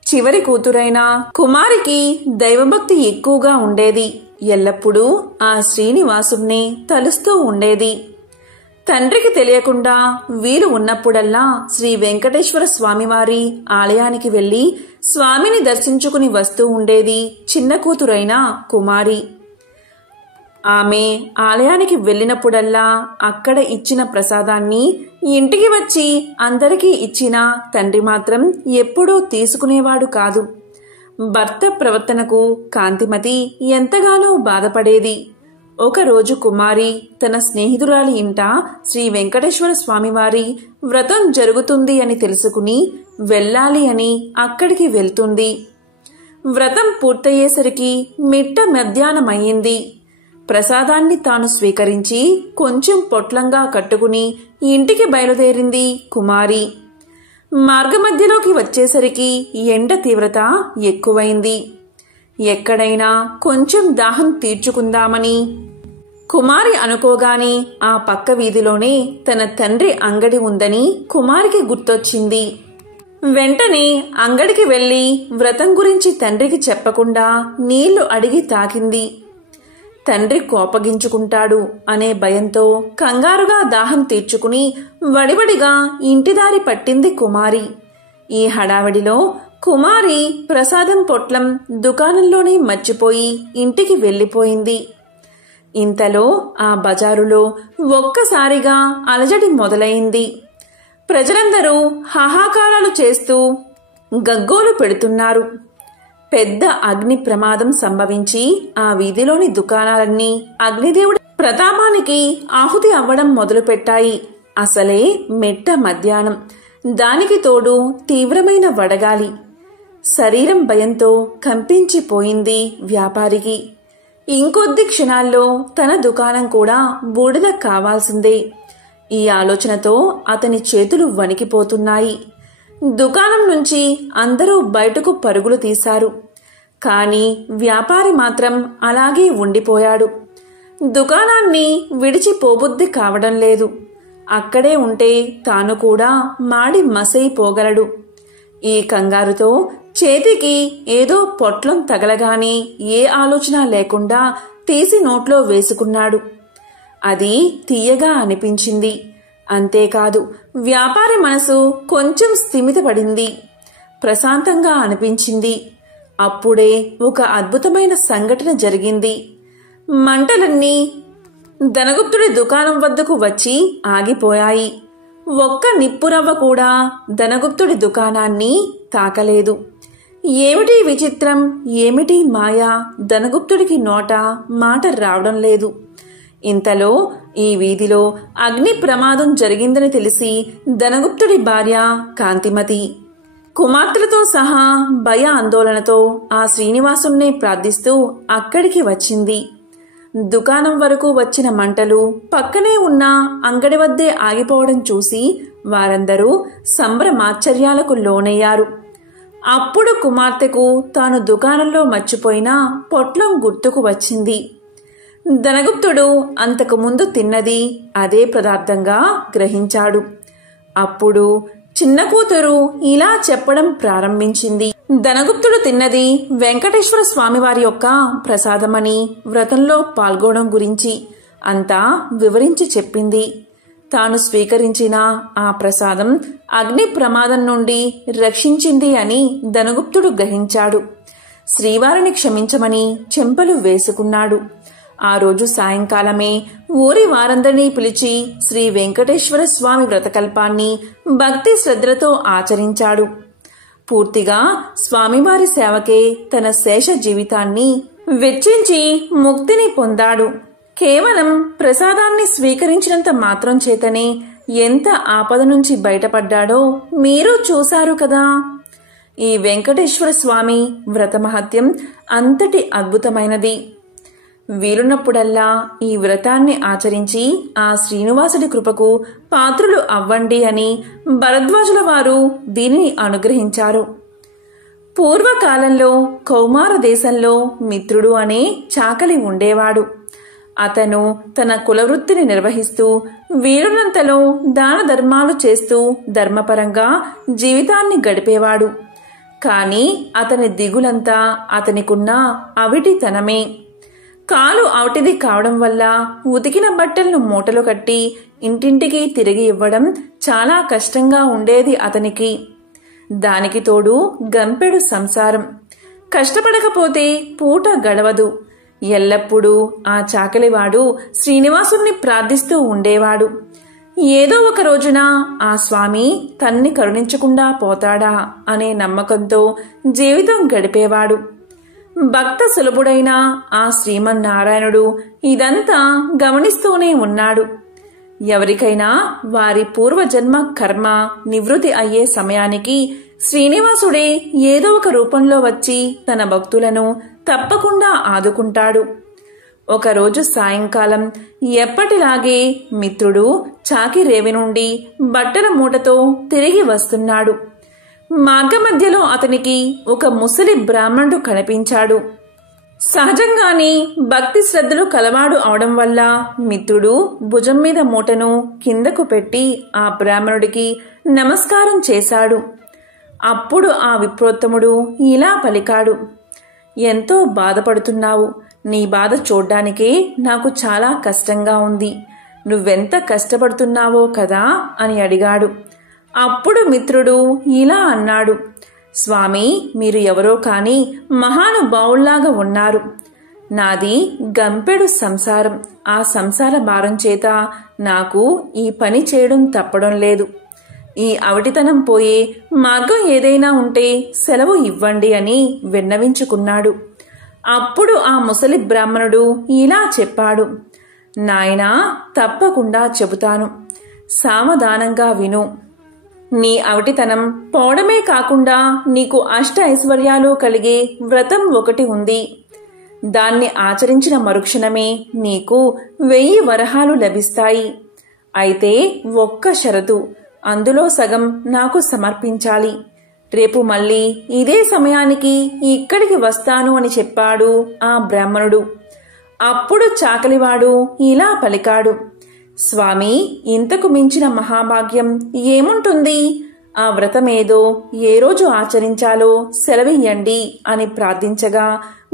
చివరి కూతురైన కుమారికి దైవభక్తి ఎక్కువగా ఉండేది. ఎల్లప్పుడూ ఆ శ్రీనివాసుణ్ణి తలుస్తూ ఉండేది. తండ్రికి తెలియకుండా వీలు ఉన్నప్పుడల్లా శ్రీ వెంకటేశ్వర స్వామివారి ఆలయానికి వెళ్లి స్వామిని దర్శించుకుని వస్తూ ఉండేది చిన్న కూతురైన కుమారి. ఆమె ఆలయానికి వెళ్లినప్పుడల్లా అక్కడ ఇచ్చిన ప్రసాదాన్ని ఇంటికి వచ్చి అందరికీ ఇచ్చినా తండ్రి మాత్రం ఎప్పుడూ తీసుకునేవాడు కాదు. భర్త ప్రవర్తనకు కాంతిమతి ఎంతగానో బాధపడేది. ఒకరోజు కుమారి తన స్నేహితురాలి ఇంట శ్రీ వెంకటేశ్వర స్వామివారి వ్రతం జరుగుతుంది అని తెలుసుకుని వెళ్ళాలి అని అక్కడికి వెళ్తుంది. వ్రతం పూర్తయ్యేసరికి మిట్ట మధ్యాహ్నమయ్యింది. ప్రసాదాన్ని తాను స్వీకరించి కొంచెం పొట్లంగా కట్టుకుని ఇంటికి బయలుదేరింది కుమారి. మార్గమధ్యలోకి వచ్చేసరికి ఎండ తీవ్రత ఎక్కువైంది. ఎక్కడైనా కొంచెం దాహం తీర్చుకుందామని కుమారి అనుకోగానే ఆ పక్క వీధిలోనే తన తండ్రి అంగడి ఉందని కుమారికి గుర్తొచ్చింది. వెంటనే అంగడికి వెళ్లి వ్రతం గురించి తండ్రికి చెప్పకుండా నీళ్లు అడిగి తాకింది. తండ్రి కోపగించుకుంటాడు అనే భయంతో కంగారుగా దాహం తీర్చుకుని వడివడిగా ఇంటిదారి పట్టింది కుమారి. ఈ హడావిడిలో కుమారి ప్రసాదం పొట్లం దుకాణంలోనే మర్చిపోయి ఇంటికి వెళ్లిపోయింది. ఇంతలో ఆ బజారులో ఒక్కసారిగా అలజడి మొదలైంది. ప్రజలందరూ హాహాకారాలు చేస్తూ గగ్గోలు పెడుతున్నారు. పెద్ద అగ్ని ప్రమాదం సంభవించి ఆ వీధిలోని దుకాణాలన్నీ అగ్నిదేవుడి ప్రతాపానికి ఆహుతి అవ్వడం మొదలుపెట్టాయి. అసలే మెట్ట మధ్యాహ్నం. దానికి తోడు తీవ్రమైన వడగాలి. శరీరం భయంతో కంపించిపోయింది వ్యాపారికి. ఇంకొద్ది క్షణాల్లో తన దుకాణం కూడా బూడిద కావాల్సిందే. ఈ ఆలోచనతో అతని చేతులు వణికిపోతున్నాయి. దుకాణం నుంచి అందరూ బయటకు పరుగులు తీశారు. కాని వ్యాపారి మాత్రం అలాగే ఉండిపోయాడు. దుకాణాన్ని విడిచిపోబుద్ధి కావడం లేదు. అక్కడే ఉంటే తాను కూడా మాడి మసైపోగలడు. ఈ కంగారుతో చేతికి ఏదో పొట్లం తగలగానే ఏ ఆలోచన లేకుండా తీసి నోట్లో వేసుకున్నాడు. అది తీయగా అనిపించింది. అంతేకాదు వ్యాపారి మనసు కొంచెం స్థిమితపడింది, ప్రశాంతంగా అనిపించింది. అప్పుడే ఒక అద్భుతమైన సంఘటన జరిగింది. మంటలన్నీ ధనగుప్తుడి దుకాణం వద్దకు వచ్చి ఆగిపోయాయి. ఒక్క నిప్పురవ్వ కూడా ధనగుప్తుడి దుకాణాన్ని తాకలేదు. ఏమిటి విచిత్రం, ఏమిటి మాయ? ధనగుప్తుడికి నోట మాట రావడం లేదు. ఇంతలో ఈ వీధిలో అగ్ని ప్రమాదం జరిగిందని తెలిసి ధనగుప్తుడి భార్య కాంతిమతి కుమార్తెలతో సహా భయ ఆందోళనతో ఆ శ్రీనివాసుణ్ణి ప్రార్థిస్తూ అక్కడికి వచ్చింది. దుకాణం వరకు వచ్చిన మంటలు పక్కనే ఉన్న అంగడి వద్దే ఆగిపోవడం చూసి వారందరూ సంభ్రమాశ్చర్యాలకు లోనయ్యారు. అప్పుడు కుమార్తెకు తాను దుకాణంలో మర్చిపోయిన పొట్లం గుర్తుకు వచ్చింది. ధనగుప్తుడు అంతకు ముందు తిన్నది అదే పదార్థంగా గ్రహించాడు. అప్పుడు చిన్న కూతురు ఇలా చెప్పడం ప్రారంభించింది. ధనగుప్తుడు తిన్నది వెంకటేశ్వర స్వామివారి యొక్క ప్రసాదమని, వ్రతంలో పాల్గొనడం గురించి అంతా వివరించి చెప్పింది. తాను స్వీకరించిన ఆ ప్రసాదం అగ్ని ప్రమాదం నుండి రక్షించింది అని ధనగుప్తుడు గ్రహించాడు. శ్రీవారిని క్షమించమని చెంపలు వేసుకున్నాడు. ఆ రోజు సాయంకాలమే ఊరి వారందరినీ పిలిచి శ్రీ వెంకటేశ్వర స్వామి వ్రతకల్పాన్ని భక్తి శ్రద్ధలతో ఆచరించాడు. పూర్తిగా స్వామివారి సేవకే తన శేష జీవితాన్ని వెచ్చించి ముక్తిని పొందాడు. కేవలం ప్రసాదాన్ని స్వీకరించినంత మాత్రం చేతనే ఎంత ఆపద నుంచి బయటపడ్డాడో మీరు చూశారు కదా. ఈ వెంకటేశ్వర స్వామి వ్రతమహత్యం అంతటి అద్భుతమైనది. వీలున్నప్పుడల్లా ఈ వ్రతాన్ని ఆచరించి ఆ శ్రీనివాసుడి కృపకు పాత్రులు అవ్వండి అని భరద్వాజుల వారు దీనిని అనుగ్రహించారు. పూర్వకాలంలో కౌమార దేశంలో మిత్రుడు అనే చాకలి ఉండేవాడు. అతను తన కులవృత్తిని నిర్వహిస్తూ వీలున్నంతలో దాన ధర్మాలు చేస్తూ ధర్మపరంగా జీవితాన్ని గడిపేవాడు. కాని అతని దిగులంతా అతనికున్న అవిటితనమే. కాలు అవటిది కావడం వల్ల ఉతికిన బట్టలను మూటలు కట్టి ఇంటింటికి తిరిగి ఇవ్వడం చాలా కష్టంగా ఉండేది అతనికి. దానికి తోడు గంపెడు సంసారం. కష్టపడకపోతే పూట గడవదు. ఎల్లప్పుడూ ఆ చాకలివాడు శ్రీనివాసుణ్ణి ప్రార్థిస్తూ ఉండేవాడు. ఏదో ఒక రోజున ఆ స్వామి తన్ని కరుణించకుండా పోతాడా అనే నమ్మకంతో జీవితం గడిపేవాడు. భక్త సులభుడైన ఆ శ్రీమన్నారాయణుడు ఇదంతా గమనిస్తూనే ఉన్నాడు. ఎవరికైనా వారి పూర్వజన్మ కర్మ నివృత్తి అయ్యే సమయానికి శ్రీనివాసుడే ఏదో ఒక రూపంలో వచ్చి తన భక్తులను తప్పకుండా ఆదుకుంటాడు. ఒకరోజు సాయంకాలం ఎప్పటిలాగే మిత్రుడు చాకిరేవి నుండి బట్టల మూటతో తిరిగి వస్తున్నాడు. మార్గమధ్యలో అతనికి ఒక ముసలి బ్రాహ్మణుడు కనిపించాడు. సహజంగానే భక్తి శ్రద్ధలు కలవాడు అవడం వల్ల మిత్రుడు భుజం మీద మూటను కిందకు పెట్టి ఆ బ్రాహ్మణుడికి నమస్కారం చేశాడు. అప్పుడు ఆ విప్రోత్తముడు ఇలా పలికాడు, ఎంతో బాధపడుతున్నావు. నీ బాధ చూడ్డానికే నాకు చాలా కష్టంగా ఉంది. నువ్వెంత కష్టపడుతున్నావో కదా అని అడిగాడు. అప్పుడు మిత్రుడు ఇలా అన్నాడు, స్వామి, మీరు ఎవరో కాని మహానుభావుల్లాగా ఉన్నారు. నాది గంపెడు సంసారం. ఆ సంసార భారం చేత నాకు ఈ పని చేయడం తప్పడం లేదు. ఈ అవటితనం పోయే మార్గం ఏదైనా ఉంటే సెలవు ఇవ్వండి అని విన్నవించుకున్నాడు. అప్పుడు ఆ ముసలి బ్రాహ్మణుడు ఇలా చెప్పాడు, నాయనా, తప్పకుండా చెబుతాను. సావధానంగా విను. నీ అవటితనం పోవడమే కాకుండా నీకు అష్ట ఐశ్వర్యాలు కలిగే వ్రతం ఒకటి ఉంది. దాన్ని ఆచరించిన మరుక్షణమే నీకు 1000 వరహాలు లభిస్తాయి. అయితే ఒక్క షరతు, అందులో సగం నాకు సమర్పించాలి. రేపు మళ్ళీ ఇదే సమయానికి ఇక్కడికి వస్తాను అని చెప్పాడు ఆ బ్రాహ్మణుడు. అప్పుడు చాకలివాడు ఇలా పలికాడు, స్వామి, ఇంతకు మించిన మహాభాగ్యం ఏముంటుంది? ఆ వ్రతమేదో ఏ రోజు ఆచరించాలో సెలవియ్యండి అని ప్రార్థించగా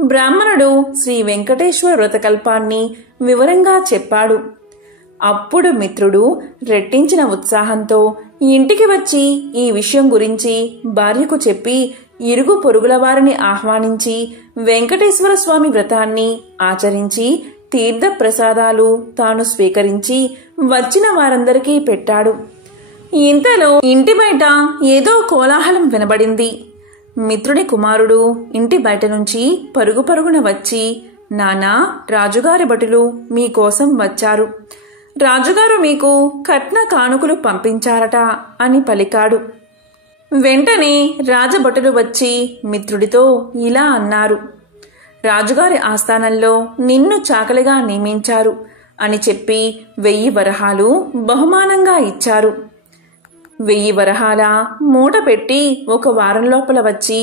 బ్రాహ్మణుడు శ్రీ వెంకటేశ్వర వ్రతకల్పాన్ని వివరంగా చెప్పాడు. అప్పుడు మిత్రుడు రెట్టించిన ఉత్సాహంతో ఇంటికి వచ్చి ఈ విషయం గురించి భార్యకు చెప్పి ఇరుగు పొరుగుల వారిని ఆహ్వానించి వెంకటేశ్వర స్వామి వ్రతాన్ని ఆచరించి తీర్థ ప్రసాదాలు తాను స్వీకరించి వచ్చిన వారందరికీ పెట్టాడు. ఇంతలో ఇంటి బయట ఏదో కోలాహలం వినబడింది. మిత్రుడి కుమారుడు ఇంటి బయట నుంచి పరుగు పరుగున వచ్చి, నానా, రాజుగారి భటులు మీకోసం వచ్చారు. రాజుగారు మీకు కట్న కానుకలు పంపించారట అని పలికాడు. వెంటనే రాజభటులు వచ్చి మిత్రుడితో ఇలా అన్నారు, రాజుగారి ఆస్థానంలో నిన్ను చాకలిగా నియమించారు అని చెప్పి 1000 వరహాలు బహుమానంగా ఇచ్చారు. 1000 వరహాల మూట పెట్టి 1 వారం లోపల వచ్చి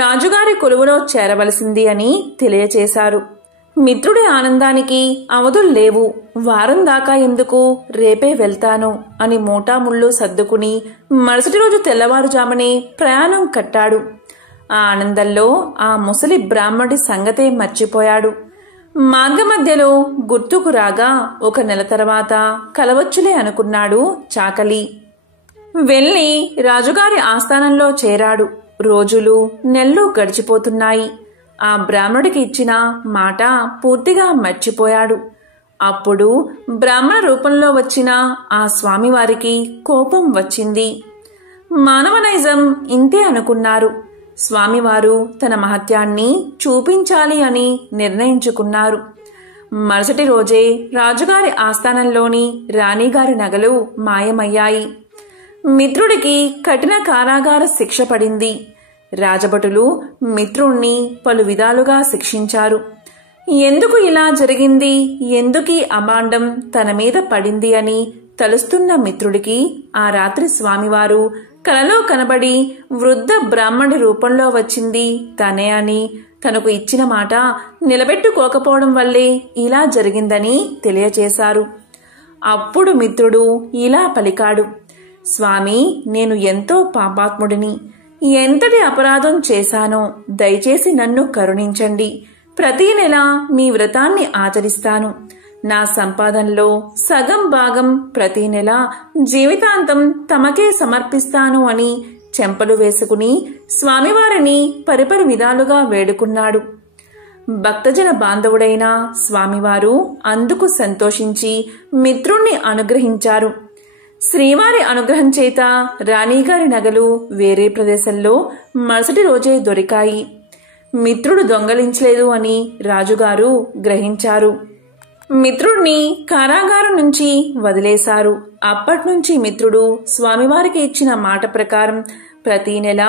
రాజుగారి కొలువులో చేరవలసింది అని తెలియచేశారు. మిత్రుడి ఆనందానికి అవధులు లేవు. వారం దాకా ఎందుకు, రేపే వెళ్తాను అని మూటాముళ్ళు సర్దుకుని మరుసటి రోజు తెల్లవారుజామునే ప్రయాణం కట్టాడు. ఆ ఆనందంలో ఆ ముసలి బ్రాహ్మడి సంగతే మర్చిపోయాడు. మార్గమధ్యలో గుర్తుకు రాగా 1 నెల తర్వాత కలవచ్చులే అనుకున్నాడు చాకలి. వెళ్ళి రాజుగారి ఆస్థానంలో చేరాడు. రోజులు నెలలు గడిచిపోతున్నాయి. ఆ బ్రాహ్మడికి ఇచ్చిన మాట పూర్తిగా మర్చిపోయాడు. అప్పుడు బ్రాహ్మణ రూపంలో వచ్చిన ఆ స్వామివారికి కోపం వచ్చింది. మానవ నైజం ఇంతే అనుకున్నారు. స్వామివారు తన మహత్యాన్ని చూపించాలి అని నిర్ణయించుకున్నారు. మరుసటి రోజే రాజుగారి ఆస్థానంలోని రాణిగారి నగలు మాయమయ్యాయి. మిత్రుడికి కఠిన కారాగార శిక్ష పడింది. రాజభటులు మిత్రుణ్ణి పలు విధాలుగా శిక్షించారు. ఎందుకు ఇలా జరిగింది, ఎందుకీ అభాండం తన మీద పడింది అని తలుస్తున్న మిత్రుడికి ఆ రాత్రి స్వామివారు కలలో కనబడి వృద్ధ బ్రాహ్మణి రూపంలో వచ్చింది తనే అని, తనకు ఇచ్చిన మాట నిలబెట్టుకోకపోవడం వల్లే ఇలా జరిగిందని తెలియచేశారు. అప్పుడు మిత్రుడు ఇలా పలికాడు, స్వామి, నేను ఎంతో పాపాత్ముడిని. ఎంతటి అపరాధం చేశానో దయచేసి నన్ను కరుణించండి. ప్రతి నెల మీ వ్రతాన్ని ఆచరిస్తాను. నా సంపాదనలో సగం భాగం ప్రతి నెల జీవితాంతం తమకే సమర్పిస్తాను అని చెంపలు వేసుకుని స్వామివారిని పరిపరి విధాలుగా వేడుకున్నాడు. భక్తజన బాంధవుడైన స్వామివారు అందుకు సంతోషించి మిత్రుణ్ణి అనుగ్రహించారు. శ్రీవారి అనుగ్రహం చేత రాణిగారి నగలు వేరే ప్రదేశంలో మరుసటి రోజే దొరికాయి. మిత్రుడు దొంగలించలేదు అని రాజుగారు గ్రహించారు. మిత్రుడిని కారాగారం నుంచి వదిలేశారు. అప్పట్నుంచి మిత్రుడు స్వామివారికి ఇచ్చిన మాట ప్రకారం ప్రతి నెల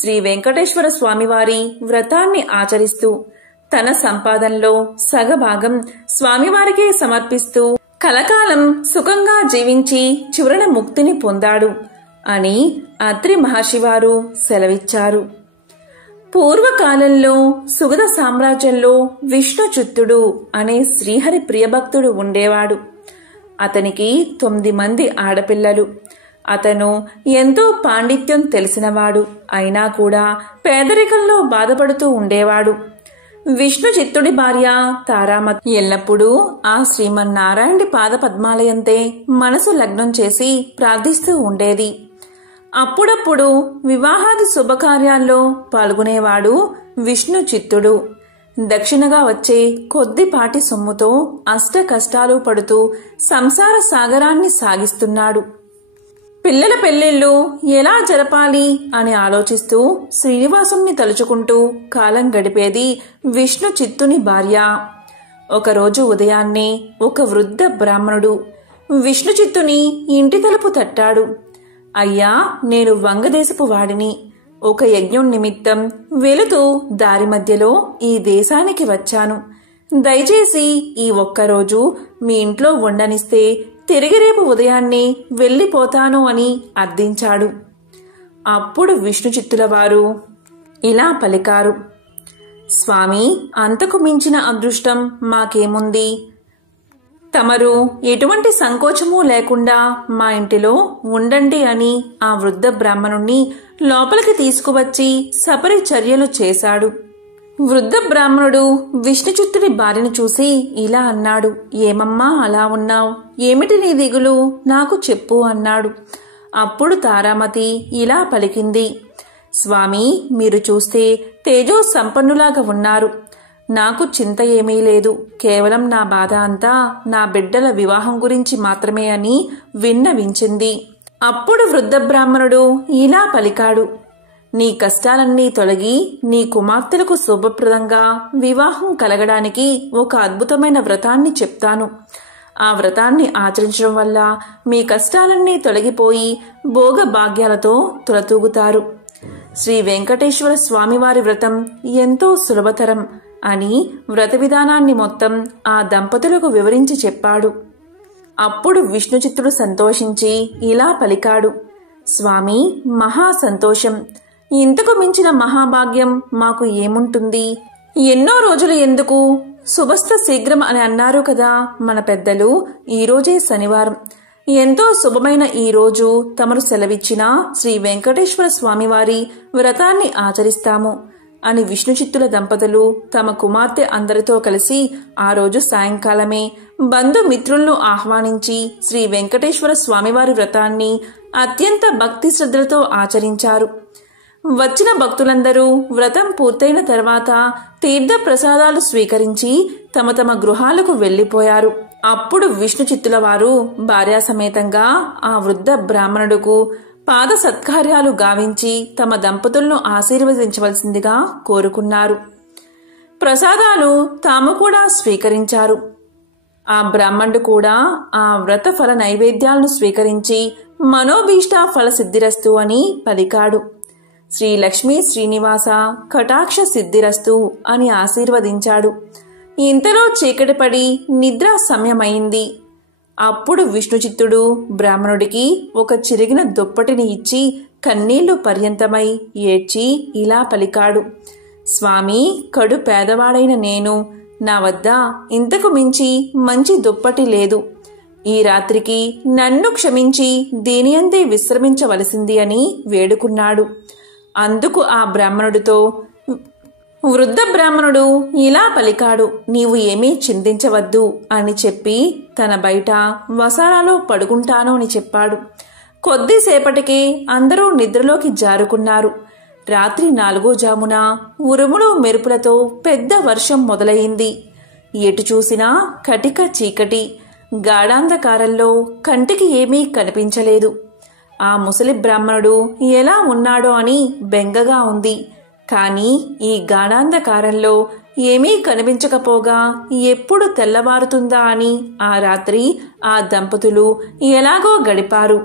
శ్రీ వెంకటేశ్వర స్వామివారి వ్రతాన్ని ఆచరిస్తూ తన సంపాదనలో సగభాగం స్వామివారికే సమర్పిస్తూ కలకాలం సుఖంగా జీవించి చివరన ముక్తిని పొందాడు అని అత్రి మహర్షివారు సెలవిచ్చారు. పూర్వకాలంలో సుగద సామ్రాజ్యంలో విష్ణుచిత్తుడు అనే శ్రీహరి ప్రియభక్తుడు ఉండేవాడు. అతనికి 9 మంది ఆడపిల్లలు. అతను ఎంతో పాండిత్యం తెలిసినవాడు. అయినా కూడా పేదరికంలో బాధపడుతూ ఉండేవాడు. విష్ణుచిత్తుడి భార్య తారామతి ఎల్లప్పుడూ ఆ శ్రీమన్నారాయణుడి పాదపద్మాలయంతే మనసు లగ్నం చేసి ప్రార్థిస్తూ ఉండేది. అప్పుడప్పుడు వివాహాది శుభకార్యాల్లో పాల్గొనేవాడు విష్ణుచిత్తుడు. దక్షిణగా వచ్చే కొద్దిపాటి సొమ్ముతో అష్ట కష్టాలు పడుతూ సంసార సాగరాన్ని సాగిస్తున్నాడు. పిల్లల పెళ్లిళ్లు ఎలా జరపాలి అని ఆలోచిస్తూ శ్రీనివాసుని తలుచుకుంటూ కాలం గడిపేది విష్ణుచిత్తుని భార్య. ఒకరోజు ఉదయాన్నే ఒక వృద్ధ బ్రాహ్మణుడు విష్ణుచిత్తుని ఇంటి తలుపు తట్టాడు. అయ్యా, నేను వంగదేశపు వాడిని. ఒక యజ్ఞం నిమిత్తం వెళుతూ దారి మధ్యలో ఈ దేశానికి వచ్చాను. దయచేసి ఈ ఒక్కరోజు మీ ఇంట్లో ఉండనిస్తే తిరిగి రేపు ఉదయాన్నే వెళ్ళిపోతాను అని అర్థించాడు. అప్పుడు విష్ణుచిత్తుల వారు ఇలా పలికారు, స్వామి, అంతకు మించిన అదృష్టం మాకేముంది? తమరు ఎటువంటి సంకోచమూ లేకుండా మా ఇంటిలో ఉండండి అని ఆ వృద్ధ బ్రాహ్మణుణ్ణి లోపలికి తీసుకువచ్చి సపరి చర్యలు చేశాడు. వృద్ధ బ్రాహ్మణుడు విష్ణుచిత్తుడి భార్యను చూసి ఇలా అన్నాడు, ఏమమ్మా అలా ఉన్నావు? ఏమిటి నీ దిగులు? నాకు చెప్పు అన్నాడు. అప్పుడు తారామతి ఇలా పలికింది, స్వామి, మీరు చూస్తే తేజో సంపన్నులాగా ఉన్నారు. నాకు చింత ఏమీ లేదు. కేవలం నా బాధ అంతా నా బిడ్డల వివాహం గురించి మాత్రమే అని విన్నవించింది. అప్పుడు వృద్ధ బ్రాహ్మణుడు ఇలా పలికాడు, నీ కష్టాలన్నీ తొలగి నీ కుమార్తెలకు శుభప్రదంగా వివాహం కలగడానికి ఒక అద్భుతమైన వ్రతాన్ని చెప్తాను. ఆ వ్రతాన్ని ఆచరించడం వల్ల మీ కష్టాలన్నీ తొలగిపోయి భోగ భాగ్యాలతో తులతూగుతారు. శ్రీ వెంకటేశ్వర స్వామివారి వ్రతం ఎంతో సులభతరం అని వ్రత విధానాన్ని మొత్తం ఆ దంపతులకు వివరించి చెప్పాడు. అప్పుడు విష్ణుచిత్తుడు సంతోషించి ఇలా పలికాడు, స్వామి, మహా సంతోషం. ఇంతకు మించిన మహాభాగ్యం మాకు ఏముంటుంది? ఎన్నో రోజులు ఎందుకు, శుభస్థ శీఘ్రం అని అన్నారు కదా మన పెద్దలు. ఈరోజే శనివారం. ఎంతో శుభమైన ఈ రోజు తమరు సెలవిచ్చిన శ్రీ వెంకటేశ్వర స్వామివారి వ్రతాన్ని ఆచరిస్తాము అని విష్ణుచిత్తుల దంపతులు తమ కుమార్తె అందరితో కలిసి ఆ రోజు సాయంకాలమే బంధుమిత్రులను ఆహ్వానించి శ్రీ వెంకటేశ్వర స్వామివారి వ్రతాన్ని అత్యంత భక్తి శ్రద్ధలతో ఆచరించారు. వచ్చిన భక్తులందరూ వ్రతం పూర్తయిన తర్వాత తీర్థ ప్రసాదాలు స్వీకరించి తమ తమ గృహాలకు వెళ్లిపోయారు. అప్పుడు విష్ణుచిత్తుల వారు భార్యాసమేతంగా ఆ వృద్ధ బ్రాహ్మణుడుకు పాద సత్కార్యాలు గావించి తమ దంపతులను ఆశీర్వదించవలసిందిగా కోరుకున్నారు. ప్రసాదాలు తాము కూడా స్వీకరించారు. ఆ బ్రాహ్మణుడు కూడా ఆ వ్రత ఫల నైవేద్యాలను స్వీకరించి మనోభీష్ట ఫల సిద్ధిరస్తు అని పలికాడు. శ్రీ లక్ష్మీ శ్రీనివాస కటాక్ష సిద్ధిరస్తు అని ఆశీర్వదించాడు. ఇంతలో చీకటి పడి నిద్ర సమయమైంది. అప్పుడు విష్ణుచిత్తుడు బ్రాహ్మణుడికి ఒక చిరిగిన దుప్పటిని ఇచ్చి కన్నీళ్లు పర్యంతమై ఏడ్చి ఇలా పలికాడు, స్వామి, కడు పేదవాడైన నేను, నా వద్ద ఇంతకు మించి మంచి దుప్పటి లేదు. ఈ రాత్రికి నన్ను క్షమించి దీనియందే విశ్రమించవలసింది అని వేడుకున్నాడు. అందుకు ఆ బ్రాహ్మణుడితో వృద్ధ బ్రాహ్మణుడు ఇలా పలికాడు, నీవు ఏమీ చింతించవద్దు అని చెప్పి తన బయట వసారాలో పడుకుంటాను అని చెప్పాడు. కొద్దిసేపటికి అందరూ నిద్రలోకి జారుకున్నారు. రాత్రి 4వ జామున ఉరుములు మెరుపులతో పెద్ద వర్షం మొదలయింది. ఎటు చూసినా కటిక చీకటి. గాఢాంధకారంలో కంటికి ఏమీ కనిపించలేదు. ఆ ముసలి బ్రాహ్మణుడు ఎలా ఉన్నాడో అని బెంగగా ఉంది. కాని ఈ గాఢాంధకారంలో ఏమీ కనిపించకపోగా ఎప్పుడు తెల్లవారుతుందా అని ఆ రాత్రి ఆ దంపతులు ఎలాగో గడిపారు.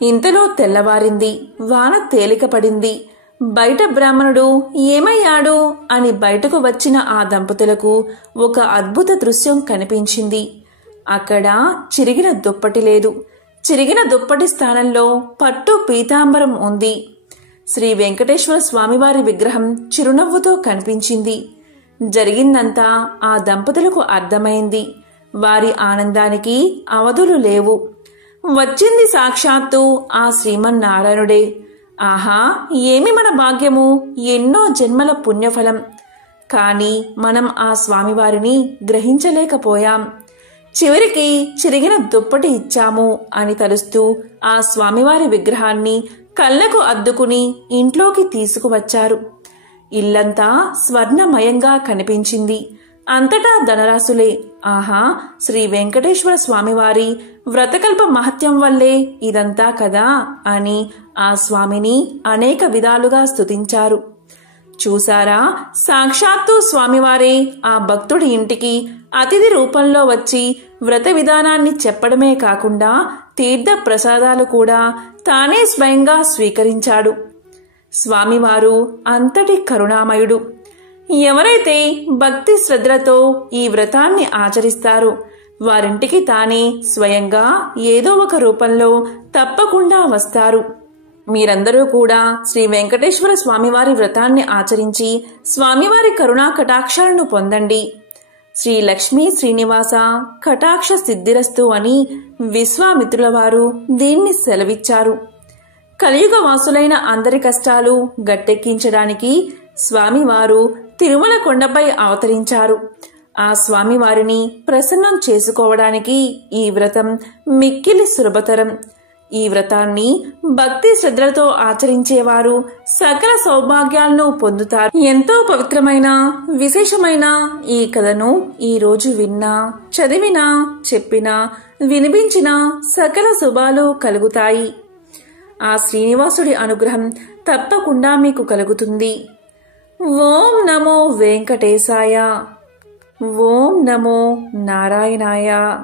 ఇంతలో తెల్లవారింది. వాన తేలిక పడింది. బయట బ్రాహ్మణుడు ఏమయ్యాడు అని బయటకు వచ్చిన ఆ దంపతులకు ఒక అద్భుత దృశ్యం కనిపించింది. అక్కడ చిరిగిన దుప్పటి లేదు. చిరిగిన దుప్పటి స్థానంలో పట్టు పీతాంబరం ఉంది. శ్రీ వెంకటేశ్వర స్వామివారి విగ్రహం చిరునవ్వుతో కనిపించింది. జరిగిందంతా ఆ దంపతులకు అర్థమైంది. వారి ఆనందానికి అవధులు లేవు. వచ్చింది సాక్షాత్తు ఆ శ్రీమన్నారాయణుడే. ఆహా, ఏమి మన భాగ్యము! ఎన్నో జన్మల పుణ్యఫలం. కాని మనం ఆ స్వామివారిని గ్రహించలేకపోయాం. చివరికి చిరిగిన దుప్పటి ఇచ్చాము అని తలుస్తూ ఆ స్వామివారి విగ్రహాన్ని కళ్ళకు అద్దుకుని ఇంట్లోకి తీసుకువచ్చారు. ఇల్లంతా స్వర్ణమయంగా కనిపించింది. అంతటా ధనరాశులే. ఆహా, శ్రీ వెంకటేశ్వర స్వామివారి వ్రతకల్ప మహత్యం వల్లే ఇదంతా కదా అని ఆ స్వామిని అనేక విధాలుగా స్తుతించారు. చూసారా, సాక్షాత్తు స్వామివారే ఆ భక్తుడి ఇంటికి అతిథి రూపంలో వచ్చి వ్రత విధానాన్ని చెప్పడమే కాకుండా తీర్థ ప్రసాదాలు కూడా తానే స్వయంగా స్వీకరించాడు. స్వామివారు అంతటి కరుణామయుడు. ఎవరైతే భక్తి శ్రద్ధలతో ఈ వ్రతాన్ని ఆచరిస్తారో వారింటికి తానే స్వయంగా ఏదో ఒక రూపంలో తప్పకుండా వస్తారు. మీరందరూ కూడా శ్రీ వెంకటేశ్వర స్వామివారి వ్రతాన్ని ఆచరించి స్వామివారి కరుణా కటాక్షాలను పొందండి. శ్రీ లక్ష్మీ శ్రీనివాస కటాక్ష సిద్ధిరస్తు అని విశ్వామిత్రుల వారు దీన్ని సెలవిచ్చారు. కలియుగ వాసులైన అందరి కష్టాలు గట్టెక్కించడానికి స్వామివారు తిరుమల కొండపై అవతరించారు. ఆ స్వామివారిని ప్రసన్నం చేసుకోవడానికి ఈ వ్రతం మిక్కిలి సులభతరం. ఈ వ్రతాన్ని భక్తి శ్రద్ధలతో ఆచరించేవారు సకల సౌభాగ్యాలను పొందుతారు. ఎంతో పవిత్రమైన విశేషమైన ఈ కథను ఈ రోజు విన్నా, చదివినా, చెప్పినా, వినిపించినా సకల శుభాలు కలుగుతాయి. ఆ శ్రీనివాసుడి అనుగ్రహం తప్పకుండా మీకు కలుగుతుంది. ఓం నమో వెంకటేశాయ. ఓం నమో నారాయణాయ.